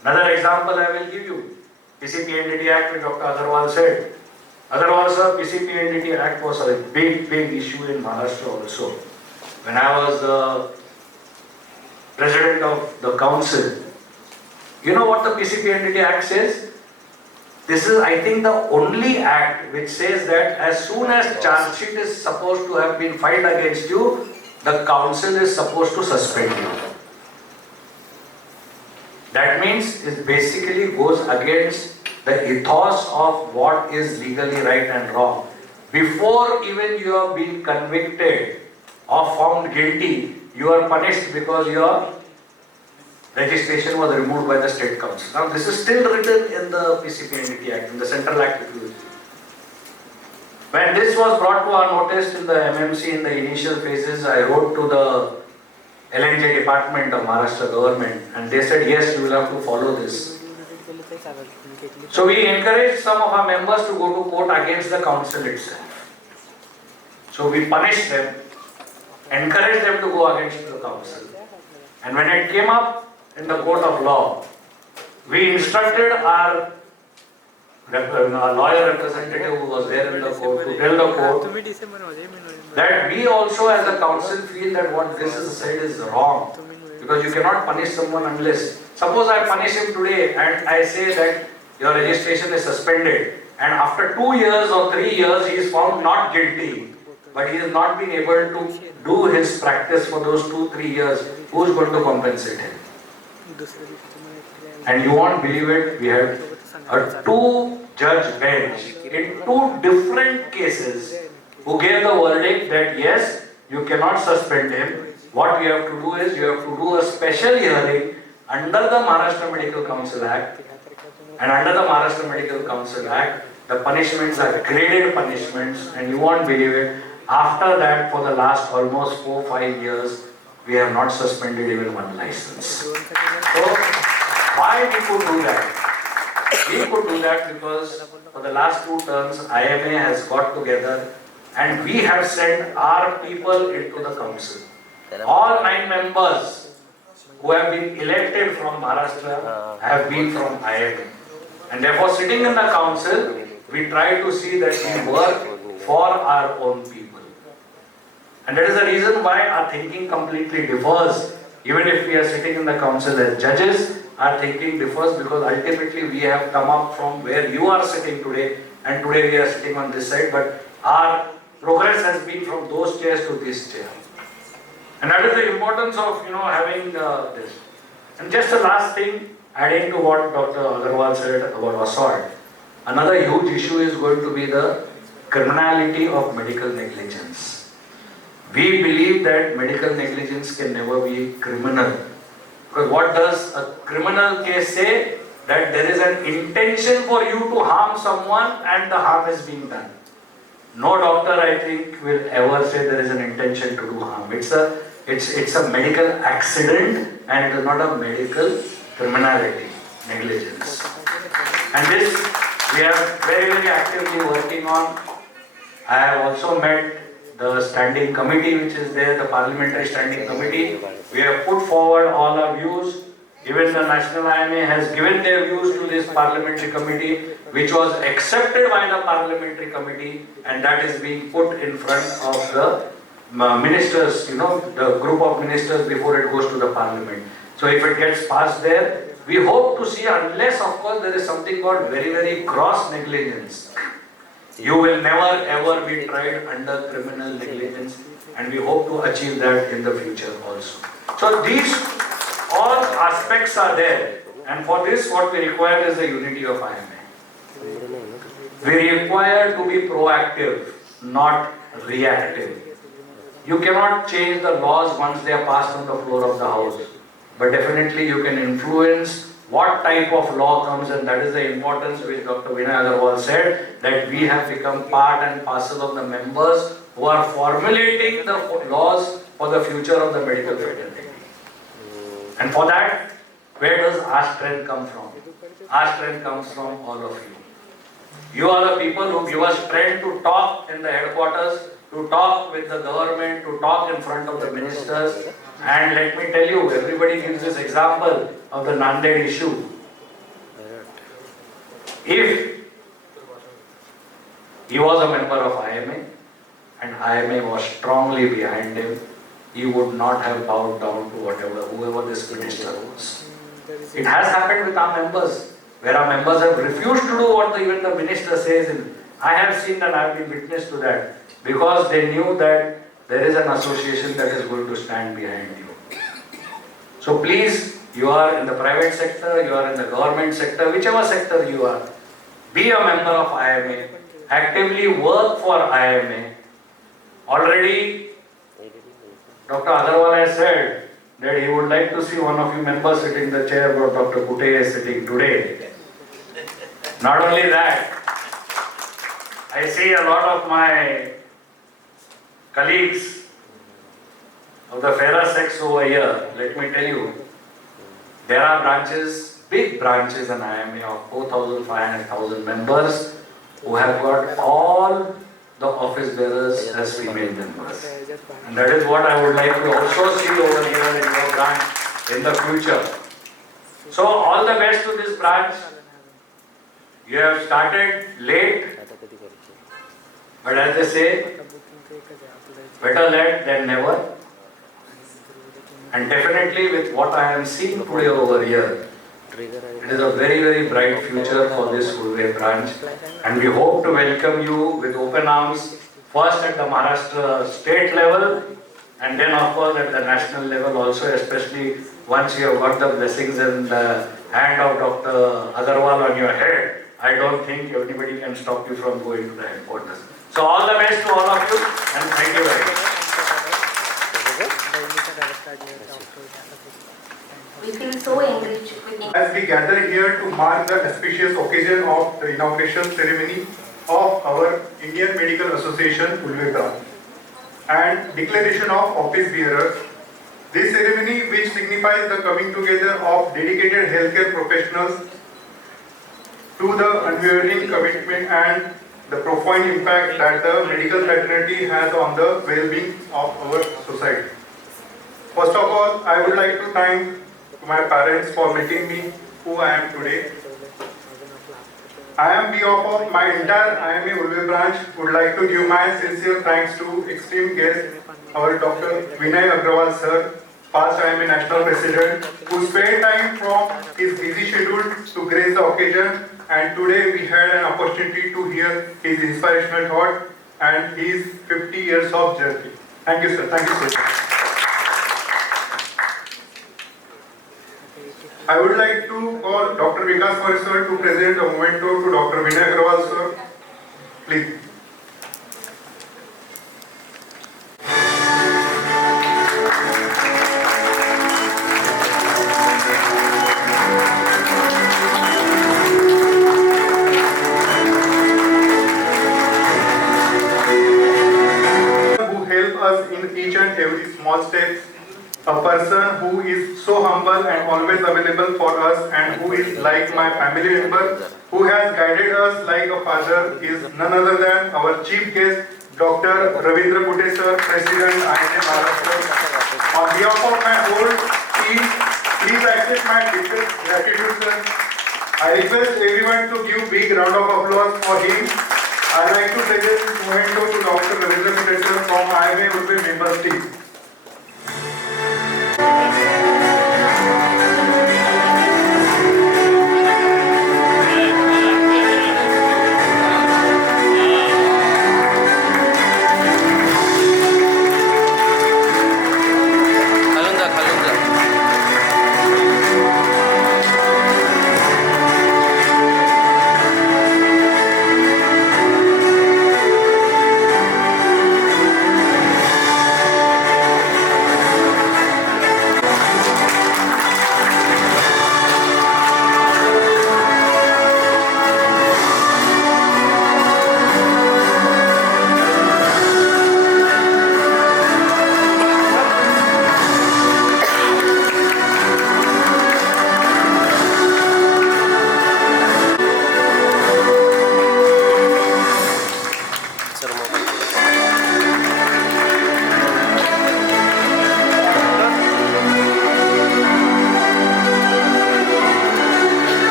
Another example I will give you. PCP Entity Act, which Dr. Agrawal said. Agrawal sir, PCP Entity Act was a big issue in Maharashtra also. When I was the president of the council, you know what the PCP Entity Act says? This is, I think, the only act which says that as soon as charge sheet is supposed to have been filed against you, the council is supposed to suspend you. That means it basically goes against the ethos of what is legally right and wrong. Before even you have been convicted or found guilty, you are punished because your registration was removed by the State Council. Now this is still written in the PCP Entity Act, in the Central Act. When this was brought to our notice in the MMC in the initial phases, I wrote to the LNJ department of Maharashtra government and they said yes, you will have to follow this. So we encouraged some of our members to go to court against the council itself. So we punished them, encouraged them to go against the council. And when it came up in the court of law, we instructed our lawyer representative who was there in the court to tell the court that we also as a council feel that what this is said is wrong, because you cannot punish someone unless, suppose I punish him today and I say that your registration is suspended and after 2 years or 3 years he is found not guilty, but he has not been able to do his practice for those 2-3 years, who is going to compensate him? And you won't believe it, we had a 2-judge bench in 2 different cases who gave the verdict that yes, you cannot suspend him. What you have to do is, you have to do a special hearing under the Maharashtra Medical Council Act. And under the Maharashtra Medical Council Act, the punishments are graded punishments, and you won't believe it. After that, for the last almost 4-5 years, we have not suspended even one license. So, why we could do that? We could do that because for the last 2 terms, IMA has got together and we have sent our people into the council. All 9 members who have been elected from Maharashtra have been from IMA. And therefore, sitting in the council, we try to see that we work for our own people. And that is the reason why our thinking completely differs. Even if we are sitting in the council as judges, our thinking differs because ultimately we have come up from where you are sitting today, and today we are sitting on this side, but our progress has been from those chairs to this chair. And that is the importance of having this. And just the last thing, adding to what Dr. Agrawal said about assault, another huge issue is going to be the criminality of medical negligence. We believe that medical negligence can never be criminal. Because what does a criminal case say? That there is an intention for you to harm someone and the harm is being done. No doctor, I think, will ever say there is an intention to do harm. It's a medical accident and it is not a medical criminality, negligence. And this we are very actively working on. I have also met the standing committee which is there, the parliamentary standing committee. We have put forward all our views. Even the National IMA has given their views to this parliamentary committee, which was accepted by the parliamentary committee, and that is being put in front of the ministers, the group of ministers before it goes to the parliament. So if it gets passed there, we hope to see, unless of course there is something called very gross negligence. You will never ever be tried under criminal negligence, and we hope to achieve that in the future also. So these all aspects are there, and for this what we require is the unity of IMA. We require to be proactive, not reactive. You cannot change the laws once they are passed on the floor of the house, but definitely you can influence what type of law comes, and that is the importance which Dr. Vinay Agrawal said, that we have become part and parcel of the members who are formulating the laws for the future of the medical fraternity. And for that, where does our strength come from? Our strength comes from all of you. You are the people who give us strength to talk in the headquarters, to talk with the government, to talk in front of the ministers. And let me tell you, everybody gives this example of the Nanded issue. If he was a member of IMA and IMA was strongly behind him, he would not have bowed down to whoever this minister was. It has happened with our members, where our members have refused to do what even the minister says. And I have seen that, I have been witness to that, because they knew that there is an association that is going to stand behind you. So please, you are in the private sector, you are in the government sector, whichever sector you are, be a member of IMA, actively work for IMA. Already, Dr. Agrawal has said that he would like to see one of you members sitting in the chair where Dr. Kute is sitting today. Not only that, I see a lot of my colleagues of the fairer sex over here. Let me tell you, there are branches, big branches in IMA of 4,500, 1,000 members who have got all the office bearers as female members. And that is what I would like to also see over here in your branch in the future. So all the best to this branch. You have started late, but as they say, better late than never. And definitely with what I am seeing today over here, it is a very, very bright future for this Ulwe branch. And we hope to welcome you with open arms, first at the Maharashtra state level, and then of course at the national level also, especially once you have got the blessings and the hand of Dr. Agrawal on your head. I don't think anybody can stop you from going to the headquarters. So all the best to all of you, and thank you very much. We feel so enriched with As we gather here to mark the auspicious occasion of the inauguration ceremony of our Indian Medical Association Ulwe branch and declaration of office bearers, this ceremony, which signifies the coming together of dedicated healthcare professionals to the unwavering commitment and the profound impact that the medical fraternity has on the well-being of our society. First of all, I would like to thank my parents for making me who I am today. I am behalf of my entire IMA Ulwe branch would like to give my sincere thanks to esteemed guest, our Dr. Vinay Agrawal sir, past IMA National President, who spared time from his busy schedule to grace the occasion, and today we had an opportunity to hear his inspirational thought and his 50 years of journey. Thank you sir, thank you so much. I would like to call Dr. Vikas sir to present a memento to Dr. Vinay Agrawal sir. Please. Who help us in each and every small step. A person who is so humble and always available for us and who is like my family member, who has guided us like a father, is none other than our chief guest, Dr. Rajendra Kute sir, President IMA Maharashtra. On behalf of my whole team, please accept my deepest gratitude sir. I request everyone to give big round of applause for him. I would like to present this memento to Dr. Rajendra Kute sir from IMA Ulwe members team.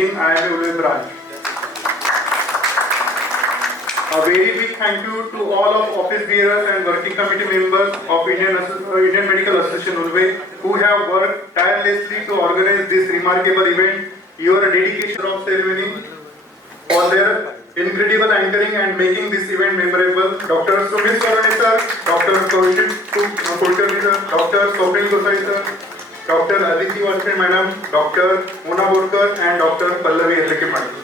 thanking IMA Ulwe branch. A very big thank you to all of office bearers and working committee members of Indian Medical Association Ulwe who have worked tirelessly to organize this remarkable event. Your dedication of ceremony for their incredible anchoring and making this event memorable. Dr. Sumit Sarane sir, Dr. Kulkarni sir, Dr. Swapnil Gosavi sir, Dr. Aditi Varshe madam, Dr. Mona Borkar and Dr. Pallavi Adleke madam.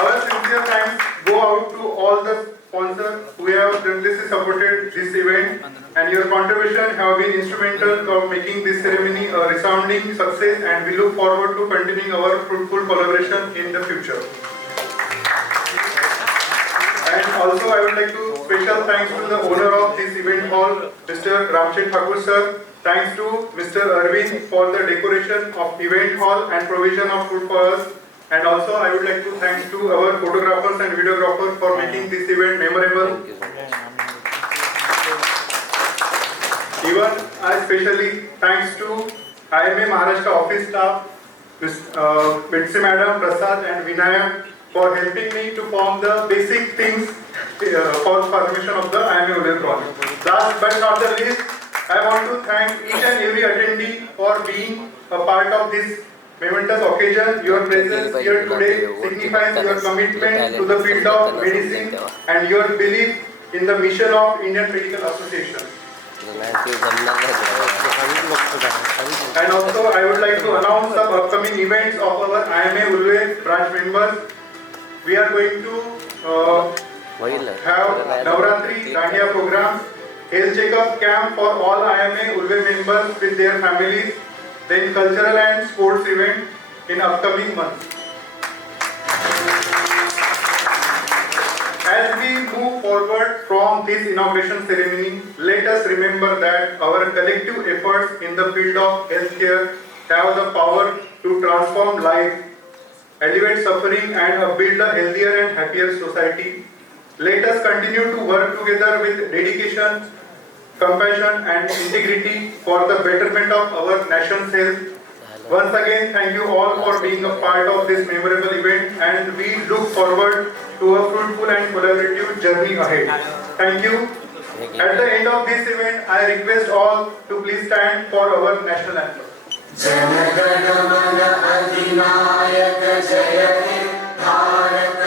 Our sincere thanks go out to all the sponsors who have generously supported this event, and your contribution have been instrumental of making this ceremony a resounding success, and we look forward to continuing our fruitful collaboration in the future. And also I would like to special thanks to the owner of this event hall, Mr. Ramchandra Thakur sir. Thanks to Mr. Arvind for the decoration of event hall and provision of food for us. And also I would like to thank to our photographers and videographers for making this event memorable. Even especially thanks to IMA Maharashtra office staff, Betsy Madam, Prasad and Vinayak for helping me to form the basic things for formation of the IMA Ulwe project. Last but not the least, I want to thank each and every attendee for being a part of this momentous occasion. Your presence here today signifies your commitment to the field of medicine and your belief in the mission of Indian Medical Association. And also I would like to announce some upcoming events of our IMA Ulwe branch members. We are going to have Navratri Dandiya program, health checkup camp for all IMA Ulwe members with their families, then cultural and sports event in upcoming months. As we move forward from this inauguration ceremony, let us remember that our collective efforts in the field of healthcare have the power to transform life, alleviate suffering and build a healthier and happier society. Let us continue to work together with dedication, compassion and integrity for the betterment of our nation's health. Once again, thank you all for being a part of this memorable event, and we look forward to a fruitful and collaborative journey ahead. Thank you. At the end of this event, I request all to please stand for our national anthem. Jana Gana Mana Adinayaka Jaya He Bharat